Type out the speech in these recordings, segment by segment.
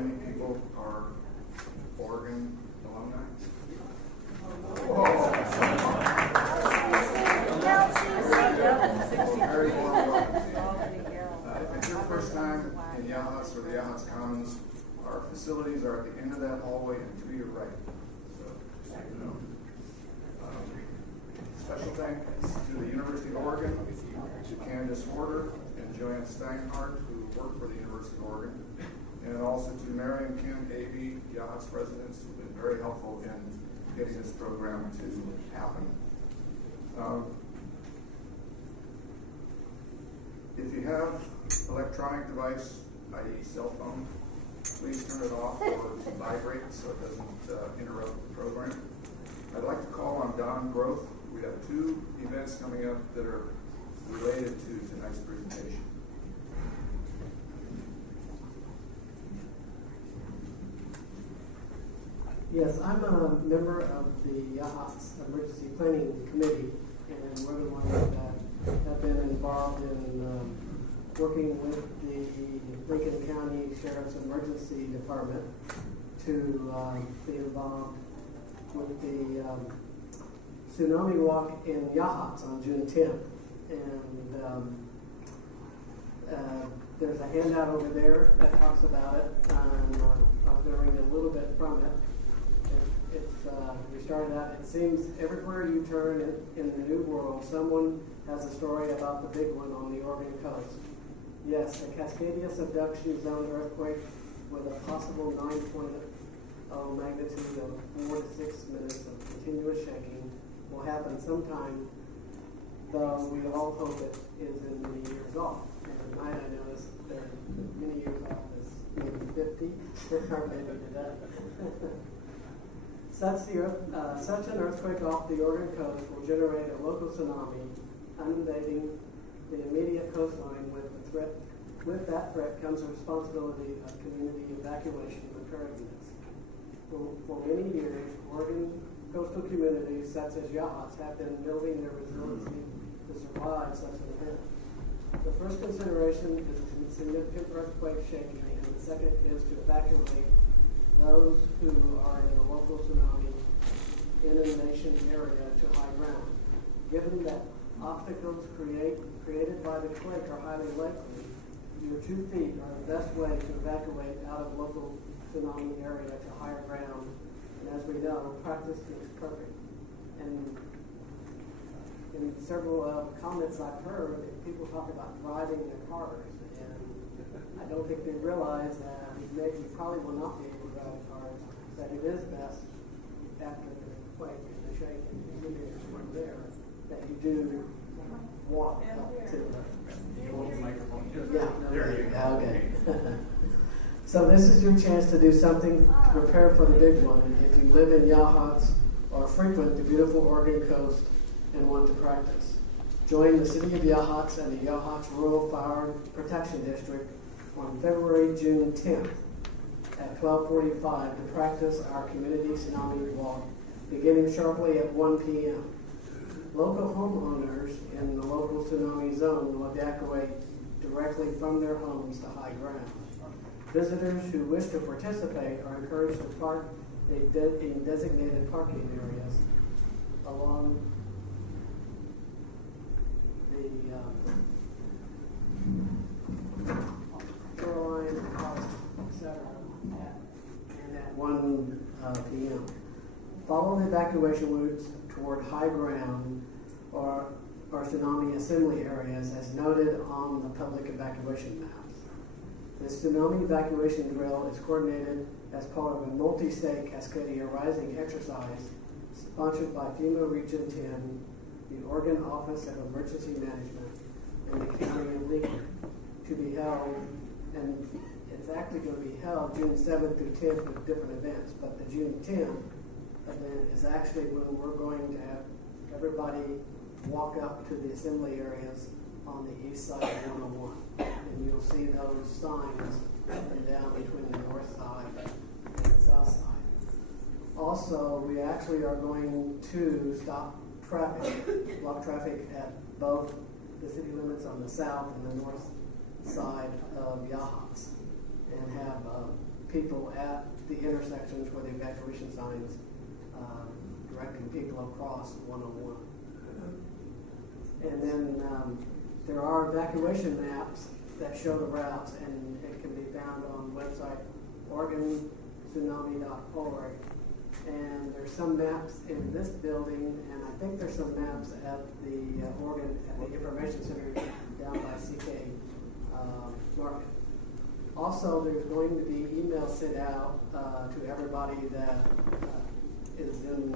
many people are Oregon alumni? Very warm. If it's your first time in Yachats or the Yachats Commons, our facilities are at the end of that hallway and to your right. So, just so you know. Special thanks to the University of Oregon, to Candace Horder and Joanne Steinhardt, who work for the University of Oregon, and also to Mary and Kim Avey, Yachats residents, who've been very helpful in getting this program to happen. If you have electronic device, i.e. cell phone, please turn it off or vibrate so it doesn't interrupt the program. I'd like to call on Don Groth. We have two events coming up that are related to tonight's presentation. Yes, I'm a member of the Yachats Emergency Planning Committee, and we're the ones that have been involved in working with the Lincoln County Sheriff's Emergency Department to be involved with the tsunami walk in Yachats on June 10th. And there's a handout over there that talks about it, and I was going to read a little bit from it. We started out, it seems everywhere you turn in the New World, someone has a story about the big one on the Oregon coast. Yes, the Cascadia subduction zone earthquake with a possible 9.0 magnitude of 4 to 6 minutes of continuous shaking will happen sometime, though we all hope it is in many years off. And tonight I noticed they're many years off as maybe 50, or maybe today. Such an earthquake off the Oregon coast will generate a local tsunami, inundating the immediate coastline. With that threat comes a responsibility of community evacuation preparedness. For many years, Oregon coastal communities such as Yachats have been building their resiliency to survive such an event. The first consideration is significant earthquake shaking, and the second is to evacuate those who are in the local tsunami inundation area to high ground. Given that obstacles created by the quake are highly likely, your 2 feet are the best way to evacuate out of local tsunami area to higher ground. And as we know, practice makes perfect. And in several comments I've heard, people talk about driving their cars, and I don't think they realize that you probably will not be able to drive cars, that it is best after the quake and the shake and the immediate from there that you do walk up to the microphone. Yeah. There you go. Okay. So this is your chance to do something to prepare for the big one. If you live in Yachats or frequent the beautiful Oregon coast and want to practice, join the City of Yachats and the Yachats Rural Fire Protection District on June 10th at 12:45 to practice our community tsunami walk, beginning sharply at 1 p.m. Local homeowners in the local tsunami zone will evacuate directly from their homes to high ground. Visitors who wish to participate are encouraged to park in designated parking areas along the shoreline, etc. and at 1 p.m. Follow the evacuation routes toward high ground or tsunami assembly areas as noted on the public evacuation maps. This tsunami evacuation drill is coordinated as part of a multi-state Cascadia Rising exercise sponsored by FEMA Region 10, the Oregon Office of Emergency Management, and the County of Lincoln, to be held, and it's actually going to be held June 7th through 10th with different events, but the June 10th event is actually when we're going to have everybody walk up to the assembly areas on the east side of 101. And you'll see those signs up and down between the north side and the south side. Also, we actually are going to stop traffic, block traffic at both the city limits on the south and the north side of Yachats, and have people at the intersections where the evacuation signs directing people across 101. And then there are evacuation maps that show the routes, and it can be found on the website OregonTsunami.org. And there's some maps in this building, and I think there's some maps at the Oregon at the Information Center down by CK Market. Also, there's going to be emails sent out to everybody that is in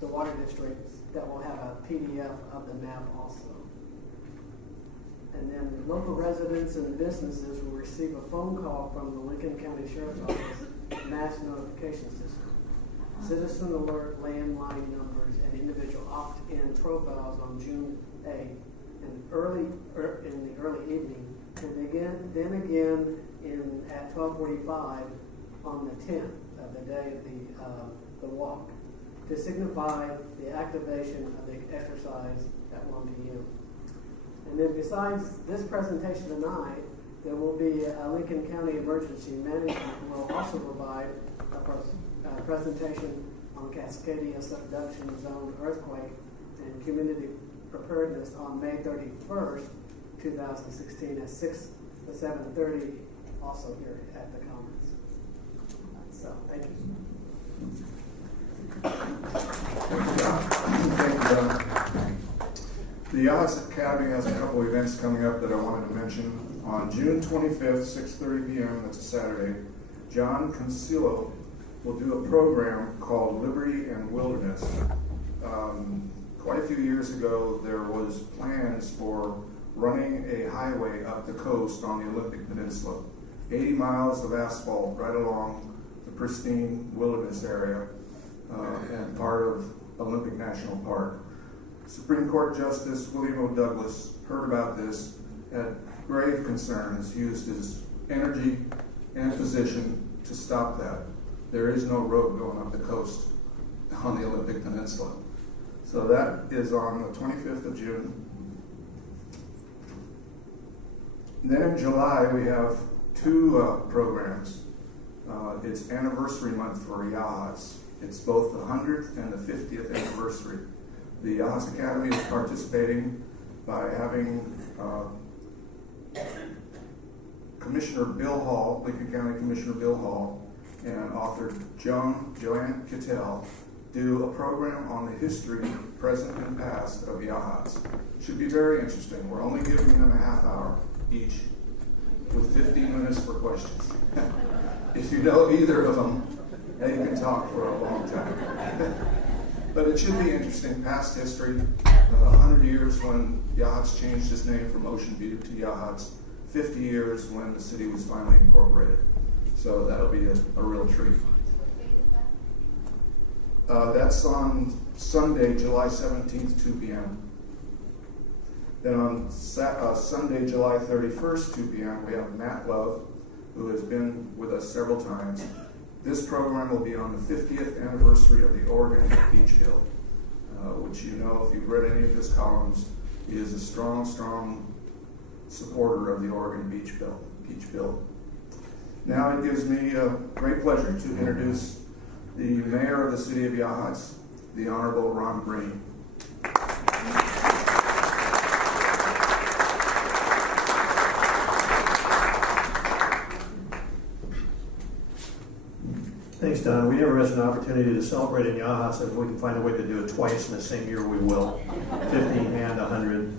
the water districts that will have a PDF of the map also. And then local residents and businesses will receive a phone call from the Lincoln County Sheriff's Office mass notification system. Citizen alert landline numbers and individual opt-in profiles on June 8th and in the early evening, and then again at 12:45 on the 10th of the day of the walk, to signify the activation of the exercise at 1 p.m. And then besides this presentation tonight, there will be a Lincoln County Emergency Management who will also provide a presentation on Cascadia subduction zone earthquake and community preparedness on May 31st, 2016 at 6 to 7:30, also here at the Commons. So, thank you. Thank you, John. The Yaas Academy has a couple events coming up that I wanted to mention. On June 25th, 6:30 p.m., that's a Saturday, John Consillo will do a program called Liberty and Wilderness. Quite a few years ago, there was plans for running a highway up the coast on the Olympic Peninsula. 80 miles of asphalt right along the pristine wilderness area and part of Olympic National Park. Supreme Court Justice William O. Douglas heard about this, had grave concerns, used his energy and position to stop that. There is no road going up the coast on the Olympic Peninsula. So that is on the 25th of June. Then in July, we have two programs. It's anniversary month for Yachats. It's both the 100th and the 50th anniversary. The Yaas Academy is participating by having Commissioner Bill Hall, Lincoln County Commissioner Bill Hall, and author Joanne Kittel do a program on the history, present and past, of Yachats. Should be very interesting. We're only giving them a half hour each, with 15 minutes for questions. If you know either of them, you can talk for a long time. But it should be interesting. Past history, 100 years when Yachats changed its name from Ocean View to Yachats, 50 years when the city was finally incorporated. So that'll be a real treat. That's on Sunday, July 17th, 2 p.m. Then on Sunday, July 31st, 2 p.m., we have Matt Love, who has been with us several times. This program will be on the 50th anniversary of the Oregon Beach Bill, which you know, if you've read any of his columns, he is a strong, strong supporter of the Oregon Beach Bill. Now it gives me a great pleasure to introduce the mayor of the city of Yachats, the Honorable Ron Green. Thanks, Don. We never had an opportunity to celebrate in Yachats, and if we can find a way to do it twice in the same year, we will. 50 and 100.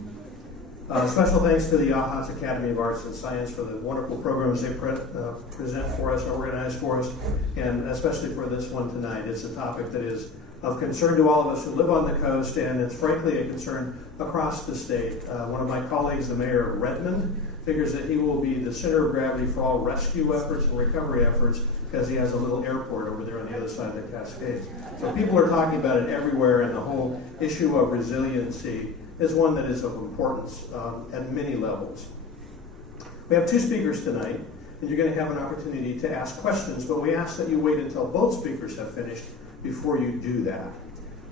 Special thanks to the Yachats Academy of Arts and Science for the wonderful programs they present for us, organize for us, and especially for this one tonight. It's a topic that is of concern to all of us who live on the coast, and it's frankly a concern across the state. One of my colleagues, the mayor of Redmond, figures that he will be the center of gravity for all rescue efforts and recovery efforts because he has a little airport over there on the other side of the Cascades. So people are talking about it everywhere, and the whole issue of resiliency is one that is of importance at many levels. We have two speakers tonight, and you're going to have an opportunity to ask questions, but we ask that you wait until both speakers have finished before you do that.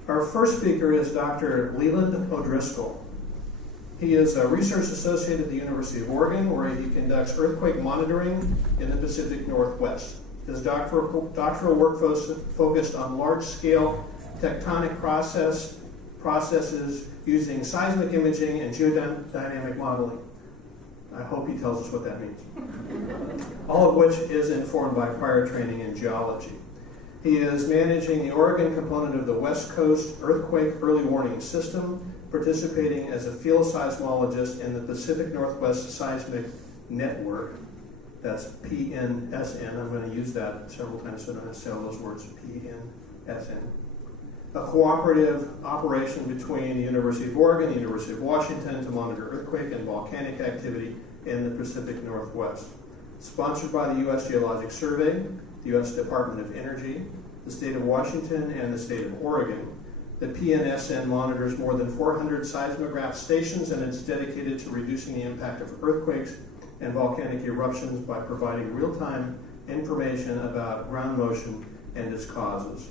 Our first speaker is Dr. Leland O'Driscoll. He is a research associate at the University of Oregon, where he conducts earthquake monitoring in the Pacific Northwest. His doctoral work focused on large-scale tectonic processes using seismic imaging and geodynamic modeling. I hope he tells us what that means. All of which is informed by prior training in geology. He is managing the Oregon component of the West Coast Earthquake Early Warning System, participating as a field seismologist in the Pacific Northwest Seismic Network. That's PNSN. I'm going to use that several times so I don't have to say all those words, PNSN. A cooperative operation between the University of Oregon and the University of Washington to monitor earthquake and volcanic activity in the Pacific Northwest. Sponsored by the U.S. Geologic Survey, the U.S. Department of Energy, the state of Washington, and the state of Oregon. The PNSN monitors more than 400 seismograph stations and is dedicated to reducing the impact of earthquakes and volcanic eruptions by providing real-time information about ground motion and its causes.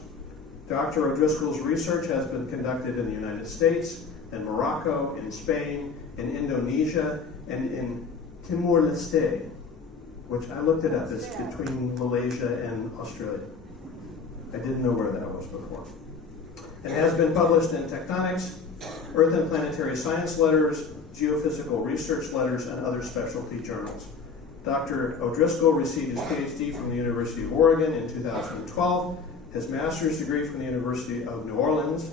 Dr. O'Driscoll's research has been conducted in the United States, in Morocco, in Spain, in Indonesia, and in Timor-Leste, which I looked it up. It's between Malaysia and Australia. I didn't know where that was before. It has been published in Tectonics, Earth and Planetary Science Letters, Geophysical Research Letters, and other specialty journals. Dr. O'Driscoll received his PhD from the University of Oregon in 2012, his master's degree from the University of New Orleans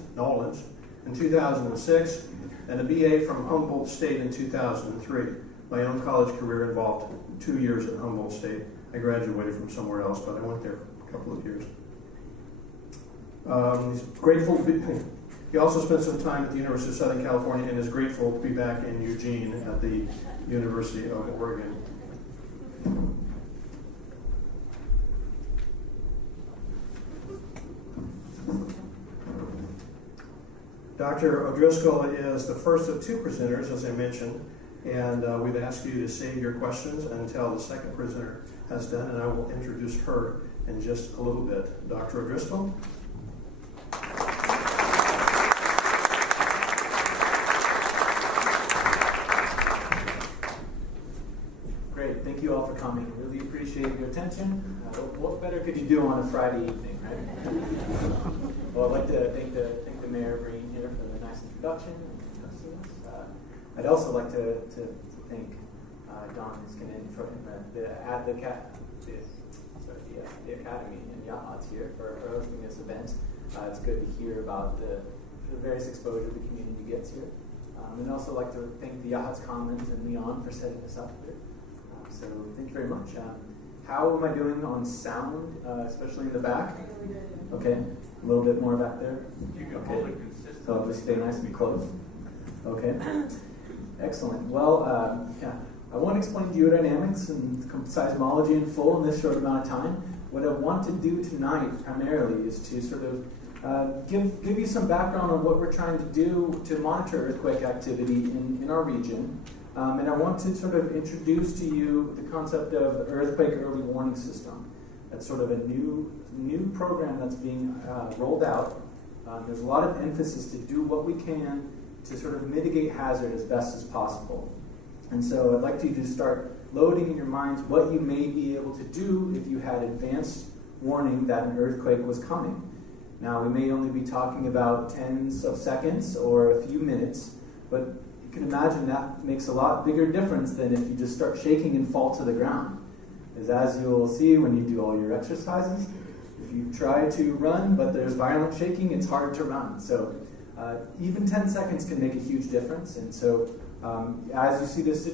in 2006, and a BA from Humboldt State in 2003. My own college career involved 2 years at Humboldt State. I graduated from somewhere else, but I went there a couple of years. He's grateful to be, he also spent some time at the University of Southern California and is grateful to be back in Eugene at the University of Oregon. Dr. O'Driscoll is the first of two presenters, as I mentioned, and we've asked you to save your questions until the second presenter has done, and I will introduce her in just a little bit. Dr. O'Driscoll? Great, thank you all for coming. Really appreciate your attention. What better could you do on a Friday evening, right? Well, I'd like to thank the Mayor for being here for the nice introduction and hosting us. I'd also like to thank Don Niskanen from the Academy and Yachats here for hosting this event. It's good to hear about the various exposure the community gets here. And I'd also like to thank the Yachats Commons and Leon for setting this up here. So thank you very much. How am I doing on sound, especially in the back? Okay, a little bit more back there. Okay, so I'll just stay nice and close. Okay, excellent. Well, I won't explain geodynamics and seismology in full in this short amount of time. What I want to do tonight primarily is to sort of give you some background on what we're trying to do to monitor earthquake activity in our region. And I want to sort of introduce to you the concept of the Earthquake Early Warning System. That's sort of a new program that's being rolled out. There's a lot of emphasis to do what we can to sort of mitigate hazard as best as possible. And so I'd like you to start loading in your minds what you may be able to do if you had advanced warning that an earthquake was coming. Now, we may only be talking about tens of seconds or a few minutes, but you can imagine that makes a lot bigger difference than if you just start shaking and fall to the ground. As you'll see when you do all your exercises, if you try to run but there's violent shaking, it's hard to run. So even 10 seconds can make a huge difference. And so as you see this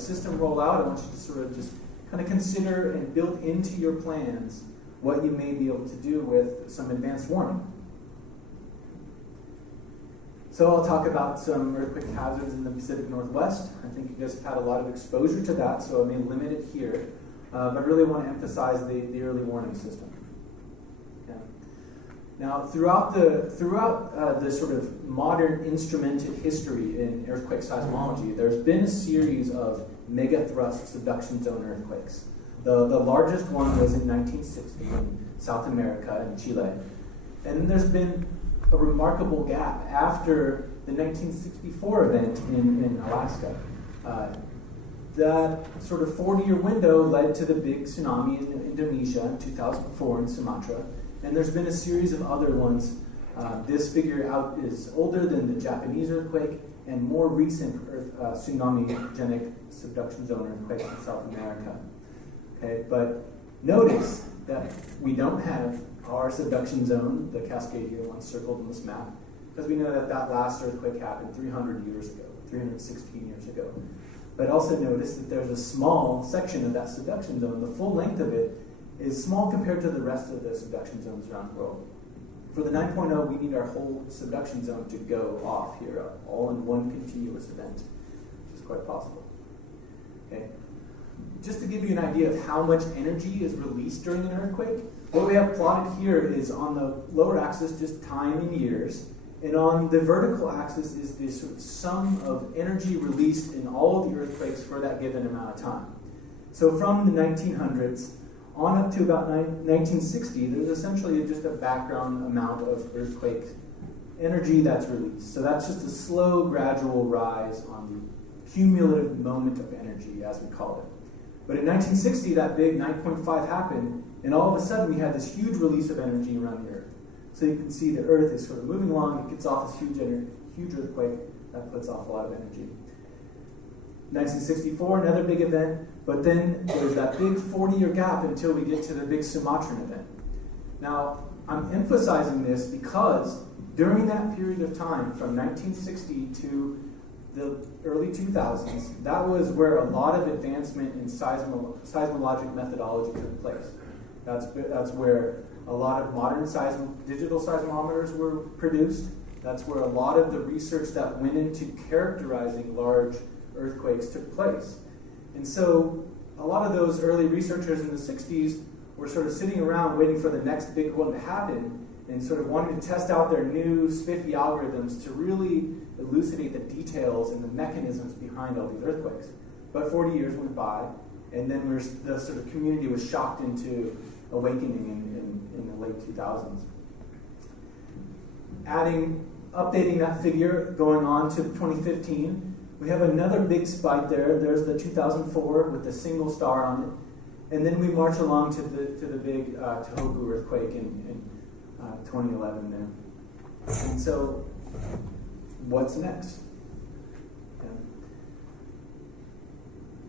system roll out, I want you to sort of just kind of consider and build into your plans what you may be able to do with some advanced warning. So I'll talk about some earthquake hazards in the Pacific Northwest. I think you guys have had a lot of exposure to that, so I may limit it here. But I really want to emphasize the early warning system. Okay. Now, throughout the sort of modern instrumented history in earthquake seismology, there's been a series of megathrust subduction zone earthquakes. The largest one was in 1960 in South America and Chile. And there's been a remarkable gap after the 1964 event in Alaska. that sort of 40-year window led to the big tsunami in Indonesia in 2004 in Sumatra, and there's been a series of other ones. This figure out is older than the Japanese earthquake and more recent tsunami-genic subduction zone earthquakes in South America. Okay, but notice that we don't have our subduction zone, the Cascadia one circled on this map, because we know that that last earthquake happened 300 years ago, 316 years ago. But also notice that there's a small section of that subduction zone. The full length of it is small compared to the rest of the subduction zones around the world. For the 9.0, we need our whole subduction zone to go off here, all in one continuous event, which is quite possible. Okay. Just to give you an idea of how much energy is released during an earthquake, what we have plotted here is on the lower axis just time in years, and on the vertical axis is the sort of sum of energy released in all of the earthquakes for that given amount of time. So from the 1900s on up to about 1960, there's essentially just a background amount of earthquake energy that's released. So that's just a slow, gradual rise on the cumulative moment of energy, as we call it. But in 1960, that big 9.5 happened, and all of a sudden we had this huge release of energy around the Earth. So you can see the Earth is sort of moving along, it gets off this huge earthquake that puts off a lot of energy. 1964, another big event, but then there's that big 40-year gap until we get to the big Sumatran event. Now, I'm emphasizing this because during that period of time, from 1960 to the early 2000s, that was where a lot of advancement in seismologic methodology took place. That's where a lot of modern digital seismometers were produced. That's where a lot of the research that went into characterizing large earthquakes took place. And so a lot of those early researchers in the 60s were sort of sitting around waiting for the next big one to happen and sort of wanting to test out their new spiffy algorithms to really elucidate the details and the mechanisms behind all these earthquakes. But 40 years went by, and then the sort of community was shocked into awakening in the late 2000s. Updating that figure, going on to 2015, we have another big spike there. There's the 2004 with the single star on it. And then we march along to the big Tohoku earthquake in 2011 there. And so, what's next? Okay.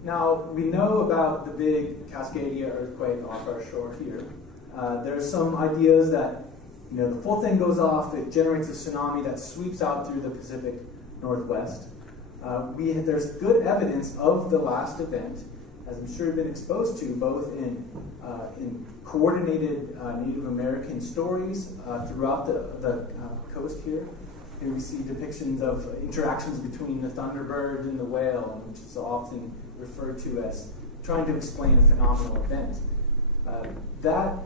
Now, we know about the big Cascadia earthquake off our shore here. There's some ideas that the full thing goes off, it generates a tsunami that sweeps out through the Pacific Northwest. There's good evidence of the last event, as I'm sure you've been exposed to, both in coordinated Native American stories throughout the coast here. Here we see depictions of interactions between the thunderbird and the whale, which is often referred to as trying to explain a phenomenal event. That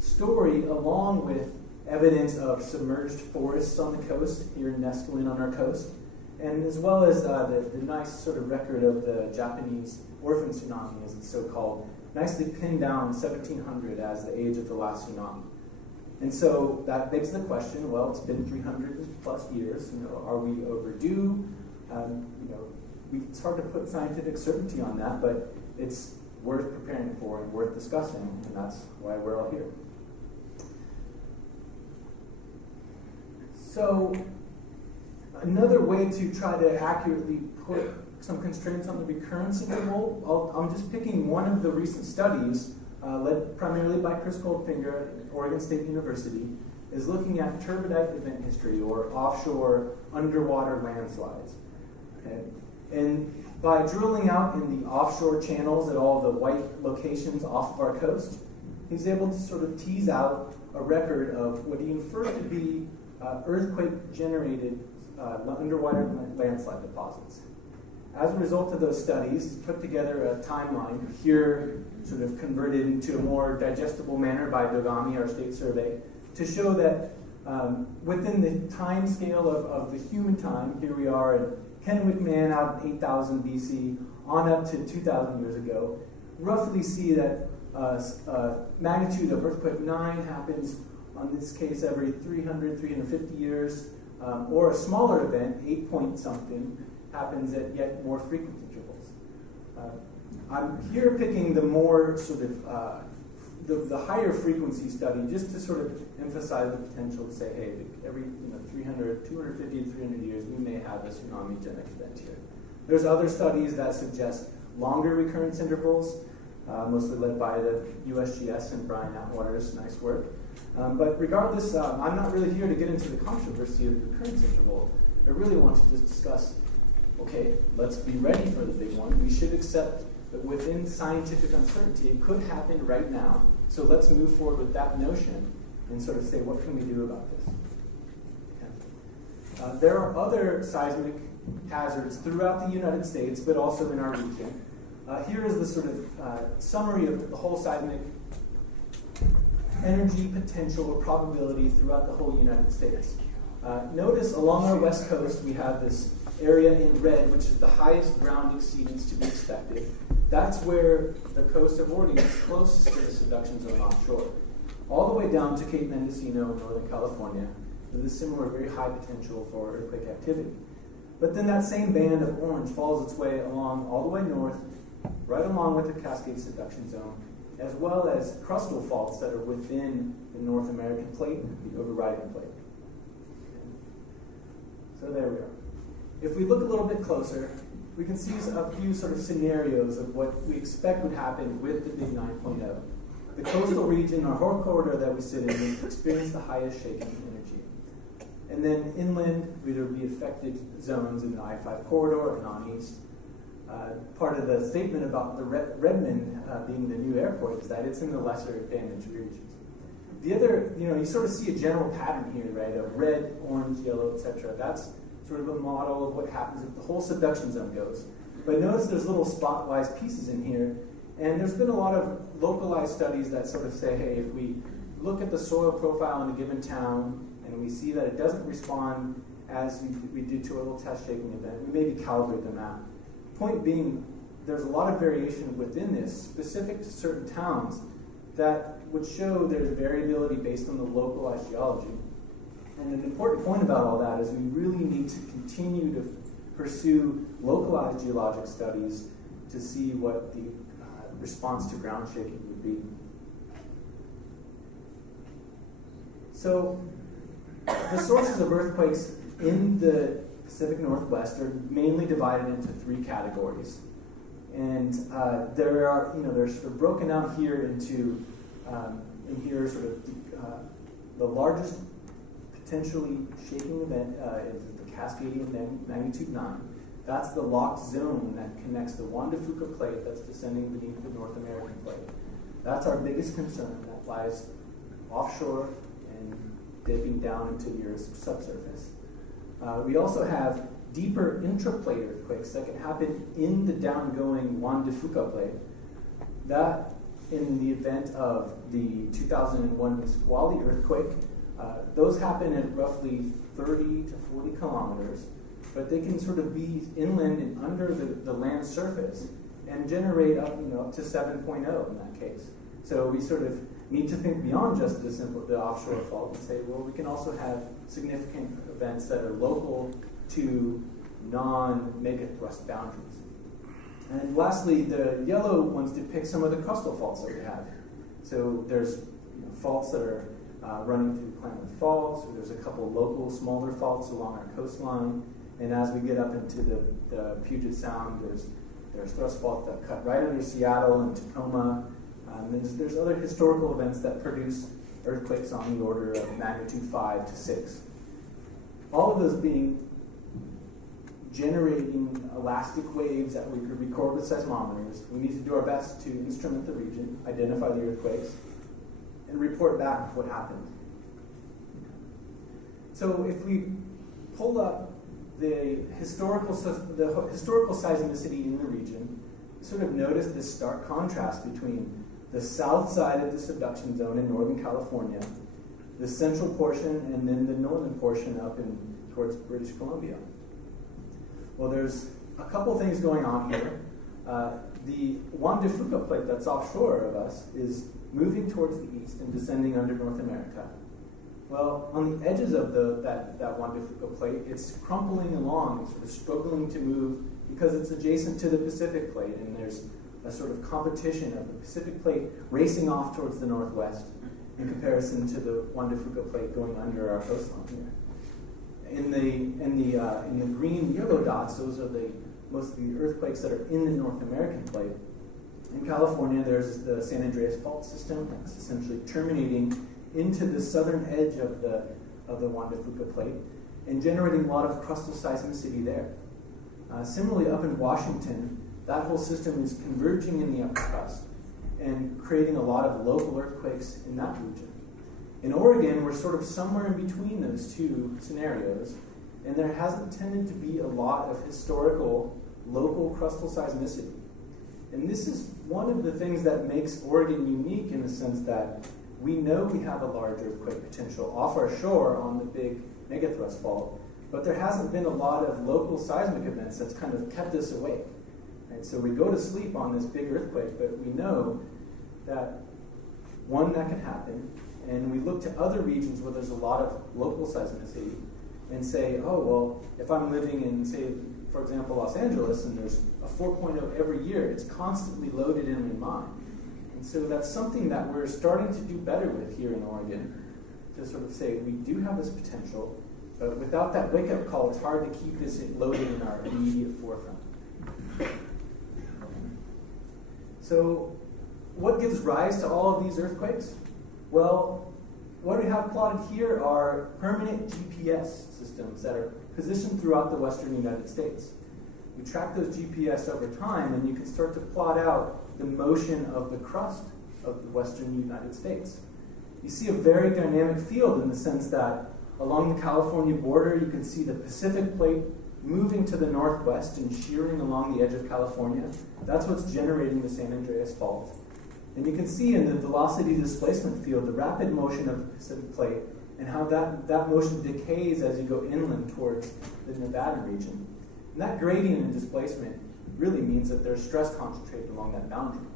story, along with evidence of submerged forests on the coast, here in Driscoll on our coast, and as well as the nice sort of record of the Japanese orphan tsunami, as it's so called, nicely pinned down 1700 as the age of the last tsunami. And so that begs the question, well, it's been 300 plus years, are we overdue? It's hard to put scientific certainty on that, but it's worth preparing for and worth discussing, and that's why we're all here. So, another way to try to accurately put some constraints on the recurrence interval, I'm just picking one of the recent studies, led primarily by Chris Goldfinger at Oregon State University, is looking at turbidite event history, or offshore underwater landslides. Okay? And by drilling out in the offshore channels at all the white locations off of our coast, he's able to sort of tease out a record of what he inferred to be earthquake-generated underwater landslide deposits. As a result of those studies, he put together a timeline, here sort of converted into a more digestible manner by Dogami, our state survey, to show that within the time scale of the human time, here we are at Kennewick Man out in 8000 BC, on up to 2000 years ago, roughly see that magnitude of earthquake 9 happens, on this case, every 300, 350 years, or a smaller event, 8 point something, happens at yet more frequent intervals. I'm here picking the more sort of the higher frequency study, just to sort of emphasize the potential to say, hey, every 250 to 300 years, we may have a tsunami-genic event here. There's other studies that suggest longer recurrence intervals, mostly led by the USGS and Brian Atwater's nice work. But regardless, I'm not really here to get into the controversy of the recurrence interval. I really want to just discuss, okay, let's be ready for the big one. We should accept that within scientific uncertainty, it could happen right now. So let's move forward with that notion and sort of say, what can we do about this? Okay. There are other seismic hazards throughout the United States, but also in our region. Here is the sort of summary of the whole seismic energy potential or probability throughout the whole United States. Notice along our west coast, we have this area in red, which is the highest ground exceedance to be expected. That's where the coast of Oregon is closest to the subduction zone offshore. All the way down to Cape Mendocino in Northern California, with a similar very high potential for earthquake activity. But then that same band of orange follows its way along all the way north, right along with the Cascade subduction zone, as well as crustal faults that are within the North American plate, the overriding plate. So there we are. If we look a little bit closer, we can see a few sort of scenarios of what we expect would happen with the Big 9.0. The coastal region, our whole corridor that we sit in, will experience the highest shaking energy. And then inland, there will be affected zones in the I-5 corridor and on east. Part of the statement about the Redmond being the new airport is that it's in the lesser damaged regions. The other, you sort of see a general pattern here, right, of red, orange, yellow, etc. That's sort of a model of what happens if the whole subduction zone goes. But notice there's little spot-wise pieces in here, and there's been a lot of localized studies that sort of say, hey, if we look at the soil profile in a given town, and we see that it doesn't respond as we did to a little test shaking event, we maybe calibrate them out. Point being, there's a lot of variation within this, specific to certain towns, that would show there's variability based on the localized geology. And an important point about all that is we really need to continue to pursue localized geologic studies to see what the response to ground shaking would be. So the sources of earthquakes in the Pacific Northwest are mainly divided into three categories. And they're sort of broken out here into, the largest potentially shaking event is the Cascadia magnitude 9. That's the locked zone that connects the Juan de Fuca plate that's descending beneath the North American plate. That's our biggest concern. That lies offshore and dipping down into the Earth's subsurface. We also have deeper intraplate earthquakes that can happen in the downgoing Juan de Fuca plate. That, in the event of the 2001 Nisqually earthquake, those happen at roughly 30 to 40 kilometers, but they can sort of be inland and under the land surface and generate up to 7.0 in that case. So we sort of need to think beyond just the offshore fault and say, well, we can also have significant events that are local to non-megathrust boundaries. And lastly, the yellow ones depict some of the crustal faults that we have. So there's faults that are running through Klamath Falls, or there's a couple local smaller faults along our coastline, and as we get up into the Puget Sound, there's thrust faults that cut right under Seattle and Tacoma. There's other historical events that produce earthquakes on the order of magnitude 5 to 6. All of those being generating elastic waves that we could record with seismometers. We need to do our best to instrument the region, identify the earthquakes, and report back what happened. So if we pull up the historical seismicity in the region, sort of notice this stark contrast between the south side of the subduction zone in Northern California, the central portion, and then the northern portion up towards British Columbia. Well, there's a couple things going on here. The Juan de Fuca plate that's offshore of us is moving towards the east and descending under North America. Well, on the edges of that Juan de Fuca plate, it's crumpling along and sort of struggling to move because it's adjacent to the Pacific Plate, and there's a sort of competition of the Pacific Plate racing off towards the northwest in comparison to the Juan de Fuca Plate going under our coastline here. In the green yellow dots, those are most of the earthquakes that are in the North American Plate. In California, there's the San Andreas Fault System that's essentially terminating into the southern edge of the Juan de Fuca Plate and generating a lot of crustal seismicity there. Similarly, up in Washington, that whole system is converging in the upper crust and creating a lot of local earthquakes in that region. In Oregon, we're sort of somewhere in between those two scenarios, and there hasn't tended to be a lot of historical local crustal seismicity. And this is one of the things that makes Oregon unique in the sense that we know we have a large earthquake potential off our shore on the big megathrust fault, but there hasn't been a lot of local seismic events that's kind of kept us awake. Right? So we go to sleep on this big earthquake, but we know that, one, that can happen, and we look to other regions where there's a lot of local seismicity and say, oh, well, if I'm living in, say, for example, Los Angeles, and there's a 4.0 every year, it's constantly loaded in my mind. And so that's something that we're starting to do better with here in Oregon, to sort of say we do have this potential, but without that wake-up call, it's hard to keep this loaded in our immediate forefront. So what gives rise to all of these earthquakes? Well, what we have plotted here are permanent GPS systems that are positioned throughout the western United States. We track those GPS over time, and you can start to plot out the motion of the crust of the western United States. You see a very dynamic field in the sense that along the California border, you can see the Pacific Plate moving to the northwest and shearing along the edge of California. That's what's generating the San Andreas Fault. And you can see in the velocity displacement field the rapid motion of the Pacific Plate and how that motion decays as you go inland towards the Nevada region. And that gradient in displacement really means that there's stress concentrated along that boundary.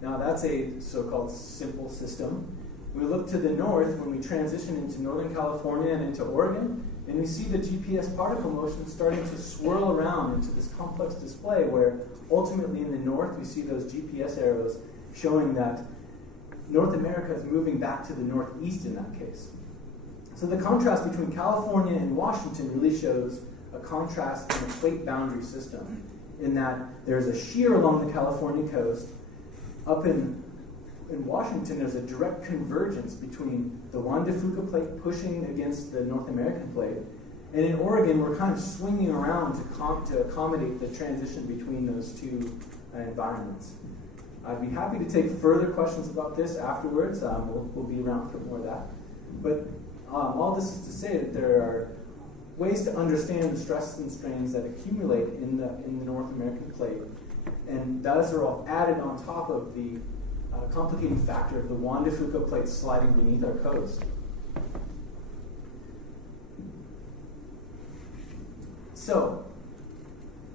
Now that's a so-called simple system. We look to the north when we transition into Northern California and into Oregon, and we see the GPS particle motion starting to swirl around into this complex display where ultimately in the north we see those GPS arrows showing that North America is moving back to the northeast in that case. So the contrast between California and Washington really shows a contrast in the plate boundary system in that there's a shear along the California coast. Up in Washington, there's a direct convergence between the Juan de Fuca Plate pushing against the North American Plate, and in Oregon, we're kind of swinging around to accommodate the transition between those two environments. I'd be happy to take further questions about this afterwards. We'll be around for more of that. But all this is to say that there are ways to understand the stresses and strains that accumulate in the North American Plate, and those are all added on top of the complicating factor of the Juan de Fuca Plate sliding beneath our coast. So,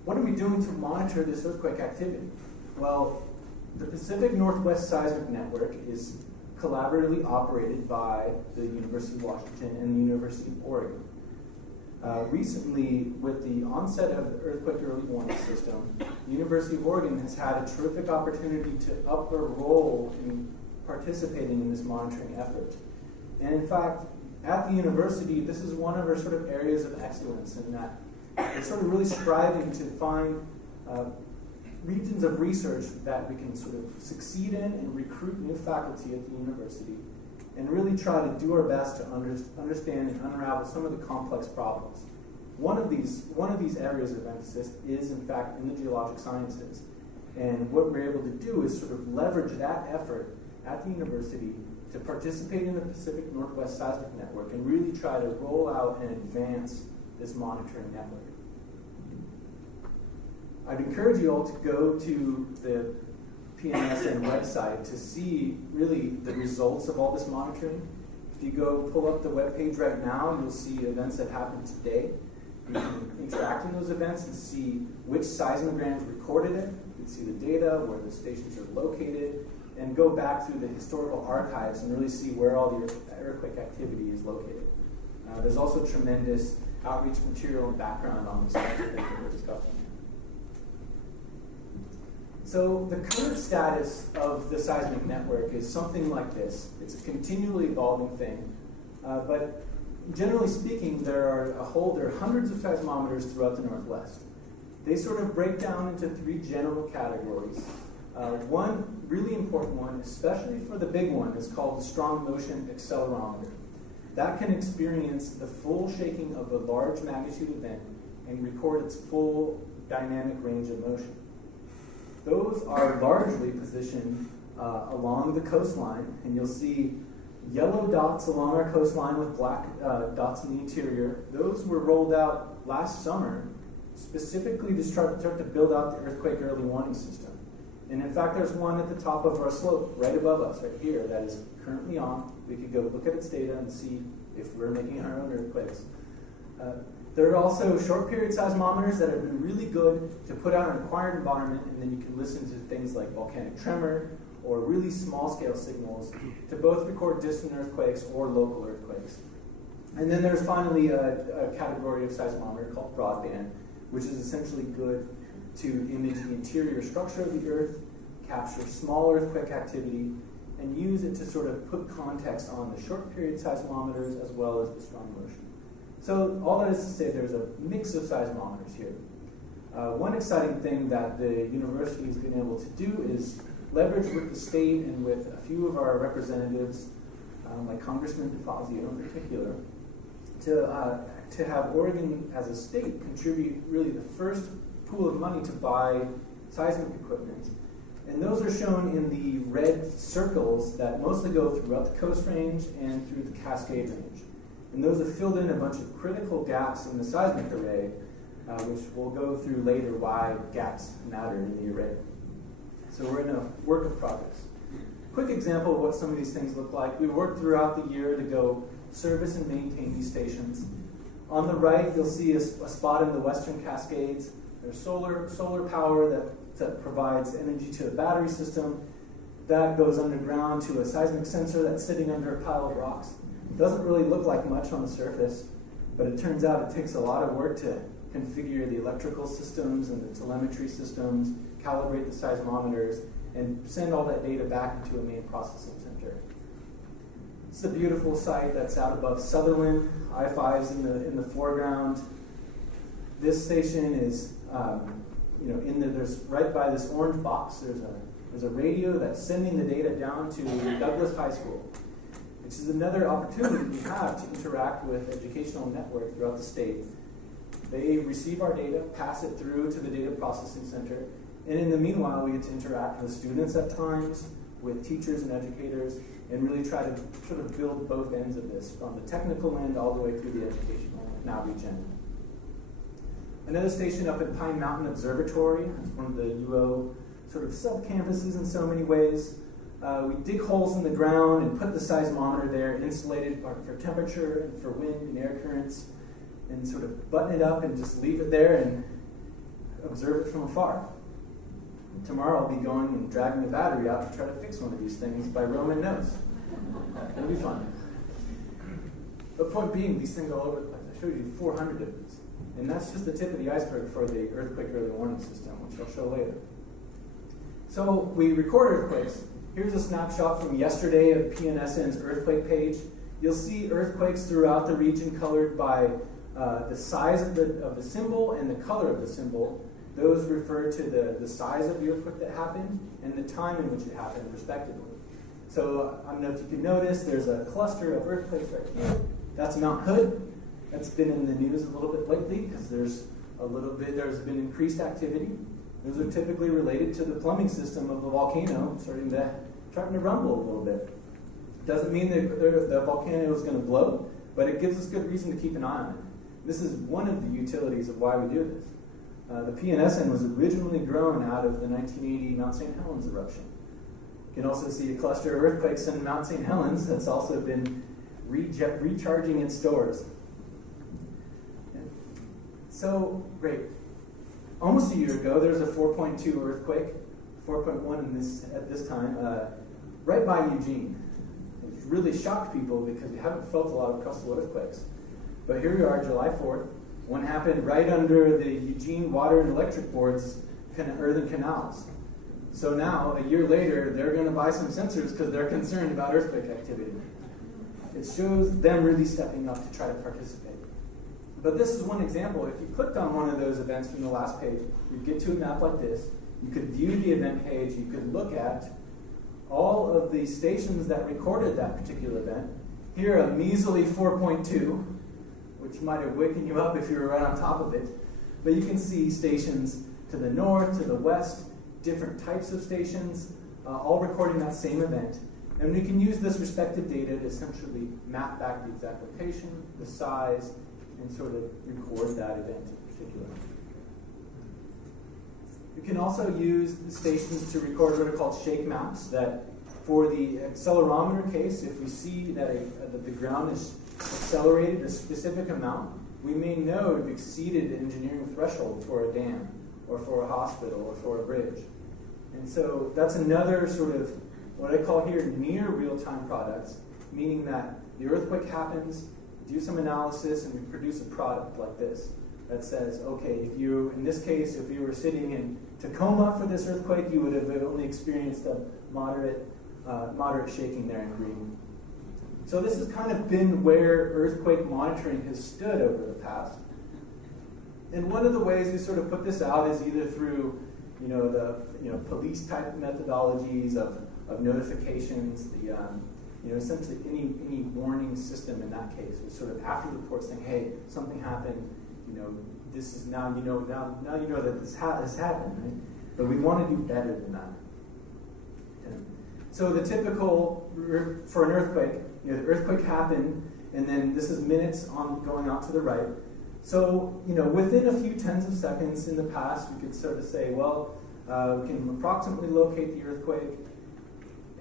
what are we doing to monitor this earthquake activity? Well, the Pacific Northwest Seismic Network is collaboratively operated by the University of Washington and the University of Oregon. Recently, with the onset of the earthquake early warning system, the University of Oregon has had a terrific opportunity to up their role in participating in this monitoring effort. And in fact, at the university, this is one of our sort of areas of excellence in that we're sort of really striving to find regions of research that we can sort of succeed in and recruit new faculty at the university and really try to do our best to understand and unravel some of the complex problems. One of these areas of emphasis is, in fact, in the geologic sciences. And what we're able to do is sort of leverage that effort at the university to participate in the Pacific Northwest Seismic Network and really try to roll out and advance this monitoring network. I'd encourage you all to go to the PNSN website to see really the results of all this monitoring. If you go pull up the webpage right now, you'll see events that happened today. You can interact in those events and see which seismograms recorded it. You can see the data, where the stations are located, and go back through the historical archives and really see where all the earthquake activity is located. There's also tremendous outreach material and background on the subject that we're discussing. So the current status of the seismic network is something like this. It's a continually evolving thing, but generally speaking, there are hundreds of seismometers throughout the Northwest. They sort of break down into three general categories. One really important one, especially for the big one, is called the strong motion accelerometer. That can experience the full shaking of a large magnitude event and record its full dynamic range of motion. Those are largely positioned along the coastline, and you'll see yellow dots along our coastline with black dots in the interior. Those were rolled out last summer specifically to start to build out the earthquake early warning system. And in fact, there's one at the top of our slope, right above us, right here, that is currently on. We could go look at its data and see if we're making our own earthquakes. There are also short period seismometers that have been really good to put out an acquired environment, and then you can listen to things like volcanic tremor or really small scale signals to both record distant earthquakes or local earthquakes. And then there's finally a category of seismometer called broadband, which is essentially good to image the interior structure of the earth, capture small earthquake activity, and use it to sort of put context on the short period seismometers as well as the strong motion. So all that is to say, there's a mix of seismometers here. One exciting thing that the university has been able to do is leverage with the state and with a few of our representatives, like Congressman DeFazio in particular, to have Oregon as a state contribute really the first pool of money to buy seismic equipment. And those are shown in the red circles that mostly go throughout the Coast Range and through the Cascade Range. And those have filled in a bunch of critical gaps in the seismic array, which we'll go through later why gaps matter in the array. So we're in a work of progress. Quick example of what some of these things look like. We worked throughout the year to go service and maintain these stations. On the right, you'll see a spot in the Western Cascades. There's solar power that provides energy to a battery system. That goes underground to a seismic sensor that's sitting under a pile of rocks. It doesn't really look like much on the surface, but it turns out it takes a lot of work to configure the electrical systems and the telemetry systems, calibrate the seismometers, and send all that data back into a main processing center. It's a beautiful site that's out above Sutherland. I-5's in the foreground. This station is, there's right by this orange box. There's a radio that's sending the data down to Douglas High School, which is another opportunity we have to interact with educational network throughout the state. They receive our data, pass it through to the data processing center, and in the meanwhile, we get to interact with students at times, with teachers and educators, and really try to sort of build both ends of this, from the technical end all the way through the educational outreach end. Another station up at Pine Mountain Observatory, it's one of the UO sort of sub-campuses in so many ways. We dig holes in the ground and put the seismometer there, insulated for temperature and for wind and air currents, and sort of button it up and just leave it there and observe it from afar. Tomorrow I'll be going and dragging the battery out to try to fix one of these things by Roman nose. It'll be fun. The point being, these things are all over the place. I showed you 400 of these. And that's just the tip of the iceberg for the earthquake early warning system, which I'll show later. So we record earthquakes. Here's a snapshot from yesterday of PNSN's earthquake page. You'll see earthquakes throughout the region colored by the size of the symbol and the color of the symbol. Those refer to the size of the earthquake that happened and the time in which it happened, respectively. So I don't know if you can notice, there's a cluster of earthquakes right here. That's Mount Hood. That's been in the news a little bit lately because there's been increased activity. Those are typically related to the plumbing system of the volcano starting to rumble a little bit. Doesn't mean that the volcano is going to blow, but it gives us good reason to keep an eye on it. This is one of the utilities of why we do this. The PNSN was originally grown out of the 1980 Mount St. Helens eruption. You can also see a cluster of earthquakes in Mount St. Helens that's also been recharging its stores. So, great. Almost a year ago, there was a 4.2 earthquake, 4.1 at this time, right by Eugene. It really shocked people because we haven't felt a lot of crustal earthquakes. But here we are, July 4th. One happened right under the Eugene Water and Electric Board's earthen canals. So now, a year later, they're going to buy some sensors because they're concerned about earthquake activity. It shows them really stepping up to try to participate. But this is one example. If you clicked on one of those events from the last page, you'd get to a map like this. You could view the event page. You could look at all of the stations that recorded that particular event. Here, a measly 4.2, which might have waken you up if you were right on top of it. But you can see stations to the north, to the west, different types of stations, all recording that same event. And we can use this respective data to essentially map back the exact location, the size, and sort of record that event in particular. We can also use the stations to record what are called shake maps, that for the accelerometer case, if we see that the ground is accelerated a specific amount, we may know we've exceeded engineering threshold for a dam, or for a hospital, or for a bridge. And so that's another sort of what I call here near real-time products, meaning that the earthquake happens, do some analysis, and we produce a product like this that says, okay, if you, in this case, if you were sitting in Tacoma for this earthquake, you would have only experienced a moderate shaking there in green. So this has kind of been where earthquake monitoring has stood over the past. And one of the ways we sort of put this out is either through, the police type methodologies of notifications, essentially any warning system in that case was sort of after the report saying, hey, something happened, this is now you know that this has happened, right? But we want to do better than that. Okay. So the typical for an earthquake, the earthquake happened, and then this is minutes on going out to the right. So, within a few tens of seconds in the past, we could sort of say, well, we can approximately locate the earthquake.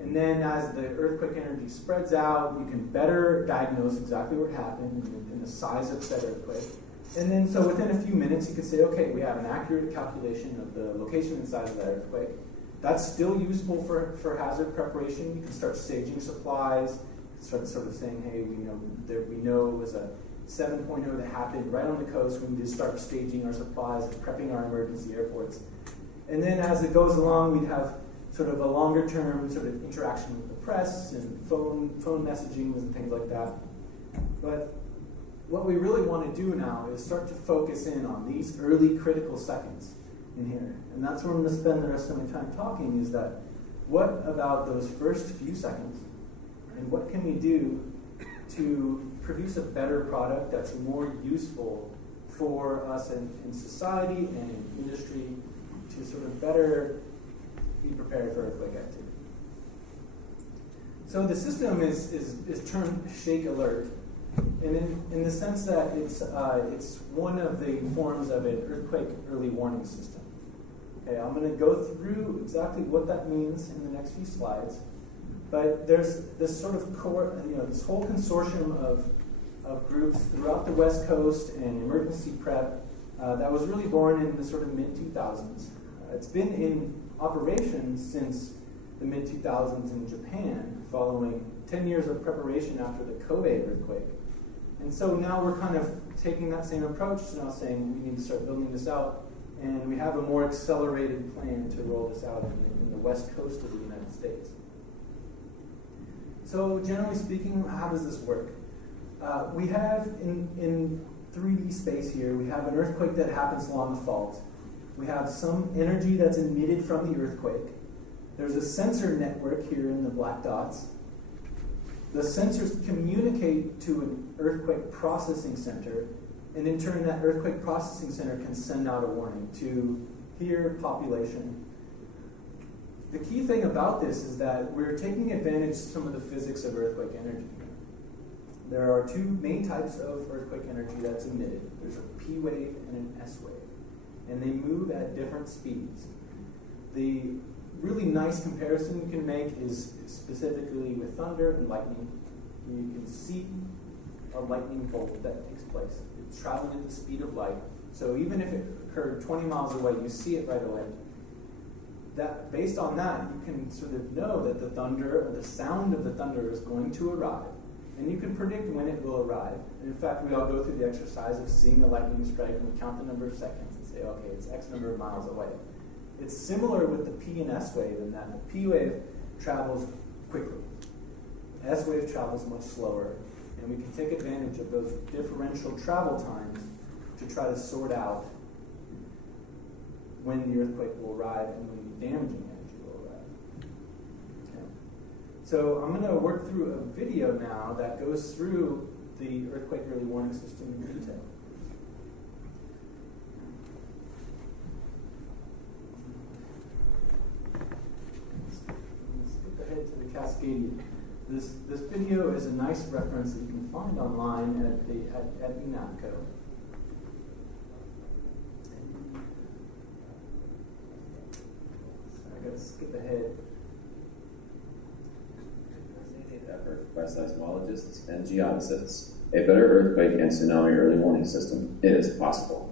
And then as the earthquake energy spreads out, you can better diagnose exactly what happened and the size of said earthquake. And then so within a few minutes, you could say, okay, we have an accurate calculation of the location and size of that earthquake. That's still useful for hazard preparation. You can start staging supplies, start sort of saying, hey, we know it was a 7.0 that happened right on the coast. We need to start staging our supplies and prepping our emergency airports. And then as it goes along, we'd have sort of a longer term sort of interaction with the press and phone messaging and things like that. But what we really want to do now is start to focus in on these early critical seconds in here. And that's where I'm going to spend the rest of my time talking, is that what about those first few seconds, and what can we do to produce a better product that's more useful for us in society and in industry to sort of better be prepared for earthquake activity. So the system is termed Shake Alert, and in the sense that it's one of the forms of an earthquake early warning system. Okay, I'm going to go through exactly what that means in the next few slides, but there's this sort of this whole consortium of groups throughout the West Coast and emergency prep that was really born in the sort of mid-2000s. It's been in operation since the mid-2000s in Japan, following 10 years of preparation after the Kobe earthquake. And so now we're kind of taking that same approach, now saying we need to start building this out, and we have a more accelerated plan to roll this out in the West Coast of the United States. So generally speaking, how does this work? We have in 3D space here, we have an earthquake that happens along the fault. We have some energy that's emitted from the earthquake. There's a sensor network here in the black dots. The sensors communicate to an earthquake processing center, and in turn that earthquake processing center can send out a warning to here, population. The key thing about this is that we're taking advantage of some of the physics of earthquake energy. There are two main types of earthquake energy that's emitted. There's a P wave and an S wave, and they move at different speeds. The really nice comparison you can make is specifically with thunder and lightning. You can see a lightning bolt that takes place. It's traveling at the speed of light. So even if it occurred 20 miles away, you see it right away. That, based on that, you can sort of know that the thunder, or the sound of the thunder, is going to arrive. And you can predict when it will arrive. And in fact, we all go through the exercise of seeing the lightning strike, and we count the number of seconds and say, okay, it's X number of miles away. It's similar with the P and S wave in that the P wave travels quickly. S wave travels much slower, and we can take advantage of those differential travel times to try to sort out when the earthquake will arrive and when the damaging energy will arrive. Okay. So I'm going to work through a video now that goes through the earthquake early warning system in detail. Let's skip ahead to the Cascadia. This video is a nice reference that you can find online at UNAPCO. I gotta skip ahead. Coordinated effort by seismologists and geodesists, a better earthquake and tsunami early warning system, it is possible.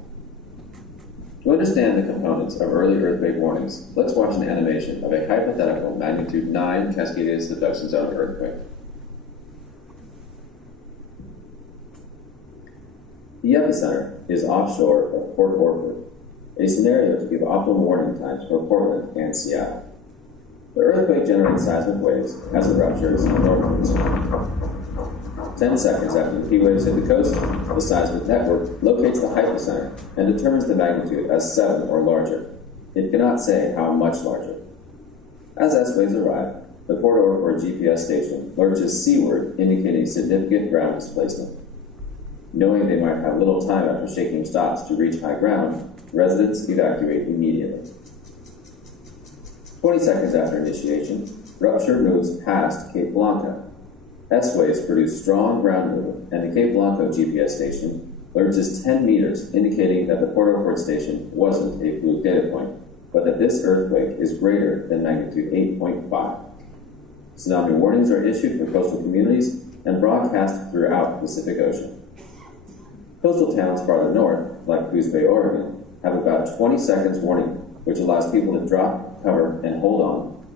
To understand the components of early earthquake warnings, let's watch an animation of a hypothetical magnitude 9 Cascadia subduction zone earthquake. The epicenter is offshore of Port Orford, a scenario to give optimal warning times for Portland and Seattle. The earthquake generates seismic waves as it ruptures northwards. 10 seconds after the P waves hit the coast, the seismic network locates the hypocenter and determines the magnitude as 7 or larger. It cannot say how much larger. As S waves arrive, the Port Orford GPS station lurches seaward, indicating significant ground displacement. Knowing they might have little time after shaking stops to reach high ground, residents evacuate immediately. 20 seconds after initiation, rupture moves past Cape Blanco. S waves produce strong ground movement, and the Cape Blanco GPS station lurches 10 meters, indicating that the Port Orford station wasn't a fluke data point, but that this earthquake is greater than magnitude 8.5. Tsunami warnings are issued for coastal communities and broadcast throughout the Pacific Ocean. Coastal towns farther north, like Coos Bay, Oregon, have about 20 seconds warning, which allows people to drop, cover, and hold on,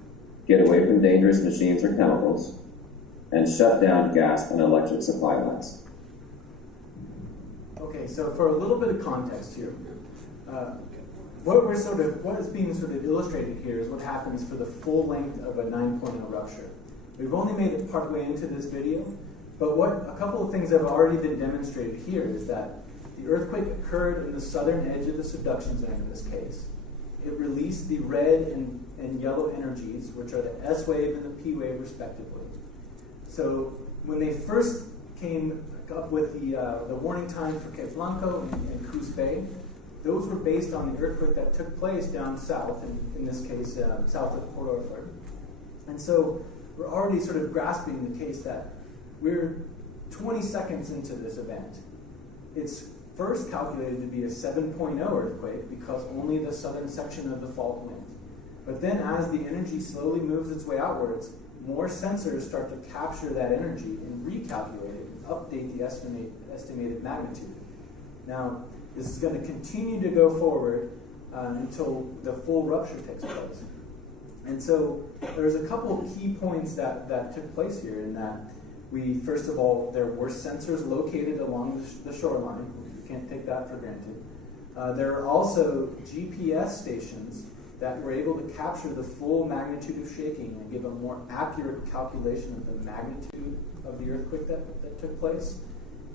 get away from dangerous machines or chemicals, and shut down gas and electric supply lines. Okay, so for a little bit of context here, what is being sort of illustrated here is what happens for the full length of a 9.0 rupture. We've only made it partway into this video, but a couple of things that have already been demonstrated here is that the earthquake occurred in the southern edge of the subduction zone in this case. It released the red and yellow energies, which are the S wave and the P wave respectively. So when they first came up with the warning time for Cape Blanco and Coos Bay, those were based on the earthquake that took place down south, in this case, south of Port Orford. And so we're already sort of grasping the case that we're 20 seconds into this event. It's first calculated to be a 7.0 earthquake because only the southern section of the fault went. But then as the energy slowly moves its way outwards, more sensors start to capture that energy and recalculate it and update the estimated magnitude. Now, this is going to continue to go forward until the full rupture takes place. And so there's a couple of key points that took place here in that first of all, there were sensors located along the shoreline. We can't take that for granted. There are also GPS stations that were able to capture the full magnitude of shaking and give a more accurate calculation of the magnitude of the earthquake that took place.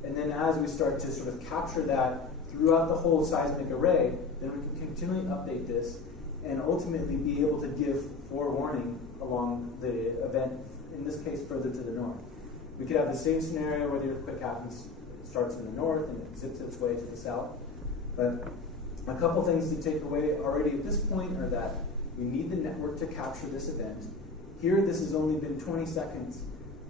And then as we start to sort of capture that throughout the whole seismic array, then we can continually update this and ultimately be able to give forewarning along the event, in this case, further to the north. We could have the same scenario where the earthquake happens, it starts in the north and it zips its way to the south. But a couple things to take away already at this point are that we need the network to capture this event. Here, this has only been 20 seconds,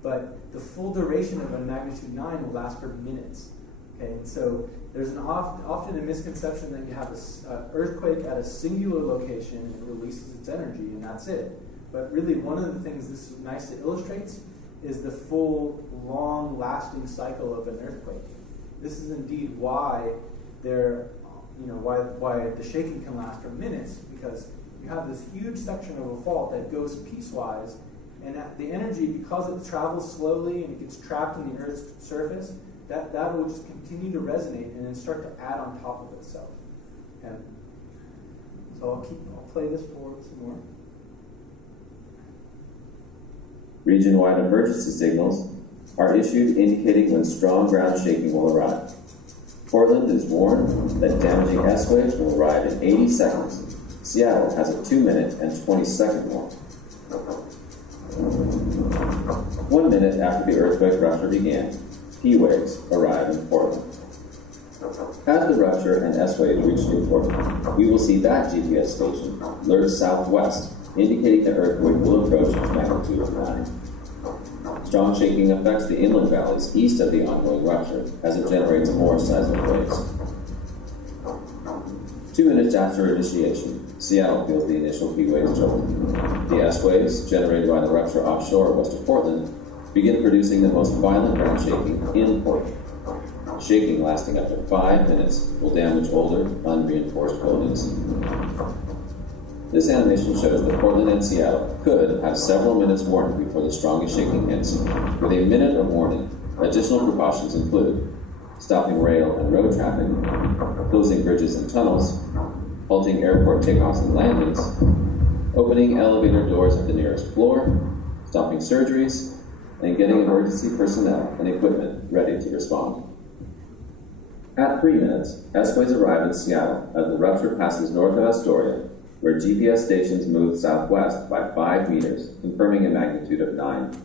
but the full duration of a magnitude 9 will last for minutes. Okay, and so there's often a misconception that you have an earthquake at a singular location and it releases its energy and that's it. But really, one of the things this nicely illustrates is the full, long-lasting cycle of an earthquake. This is indeed why why the shaking can last for minutes, because you have this huge section of a fault that goes piecewise, and the energy, because it travels slowly and it gets trapped in the Earth's surface, that will just continue to resonate and then start to add on top of itself. Okay? So I'll play this forward some more. Region-wide emergency signals are issued indicating when strong ground shaking will arrive. Portland is warned that damaging S waves will arrive in 80 seconds. Seattle has a 2-minute and 20-second warning. 1 minute after the earthquake rupture began, P waves arrive in Portland. As the rupture and S waves reach Newport, we will see that GPS station alert southwest, indicating the earthquake will approach magnitude of 9. Strong shaking affects the inland valleys east of the ongoing rupture as it generates more seismic waves. 2 minutes after initiation, Seattle feels the initial P waves jolt. The S waves, generated by the rupture offshore west of Portland, begin producing the most violent ground shaking in Portland. Shaking lasting up to 5 minutes will damage older, unreinforced buildings. This animation shows that Portland and Seattle could have several minutes warning before the strongest shaking hits. With a minute of warning, additional precautions include stopping rail and road traffic, closing bridges and tunnels, halting airport takeoffs and landings, opening elevator doors at the nearest floor, stopping surgeries, and getting emergency personnel and equipment ready to respond. At 3 minutes, S-waves arrive in Seattle as the rupture passes north of Astoria, where GPS stations move southwest by 5 meters, confirming a magnitude of 9.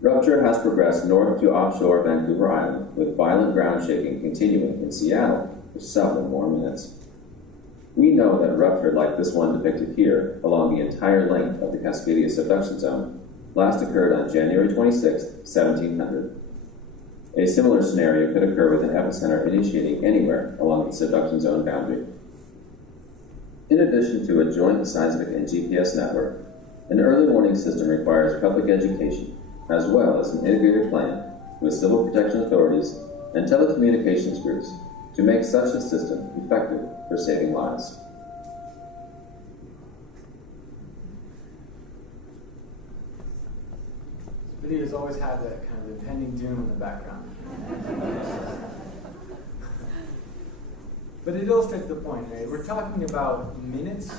Rupture has progressed north to offshore Vancouver Island, with violent ground shaking continuing in Seattle for several more minutes. We know that a rupture like this one depicted here, along the entire length of the Cascadia subduction zone, last occurred on January 26, 1700. A similar scenario could occur with an epicenter initiating anywhere along the subduction zone boundary. In addition to a joint seismic and GPS network, an early warning system requires public education, as well as an integrated plan with civil protection authorities and telecommunications groups to make such a system effective for saving lives. This video has always had that kind of impending doom in the background. But it illustrates the point, right? We're talking about minutes,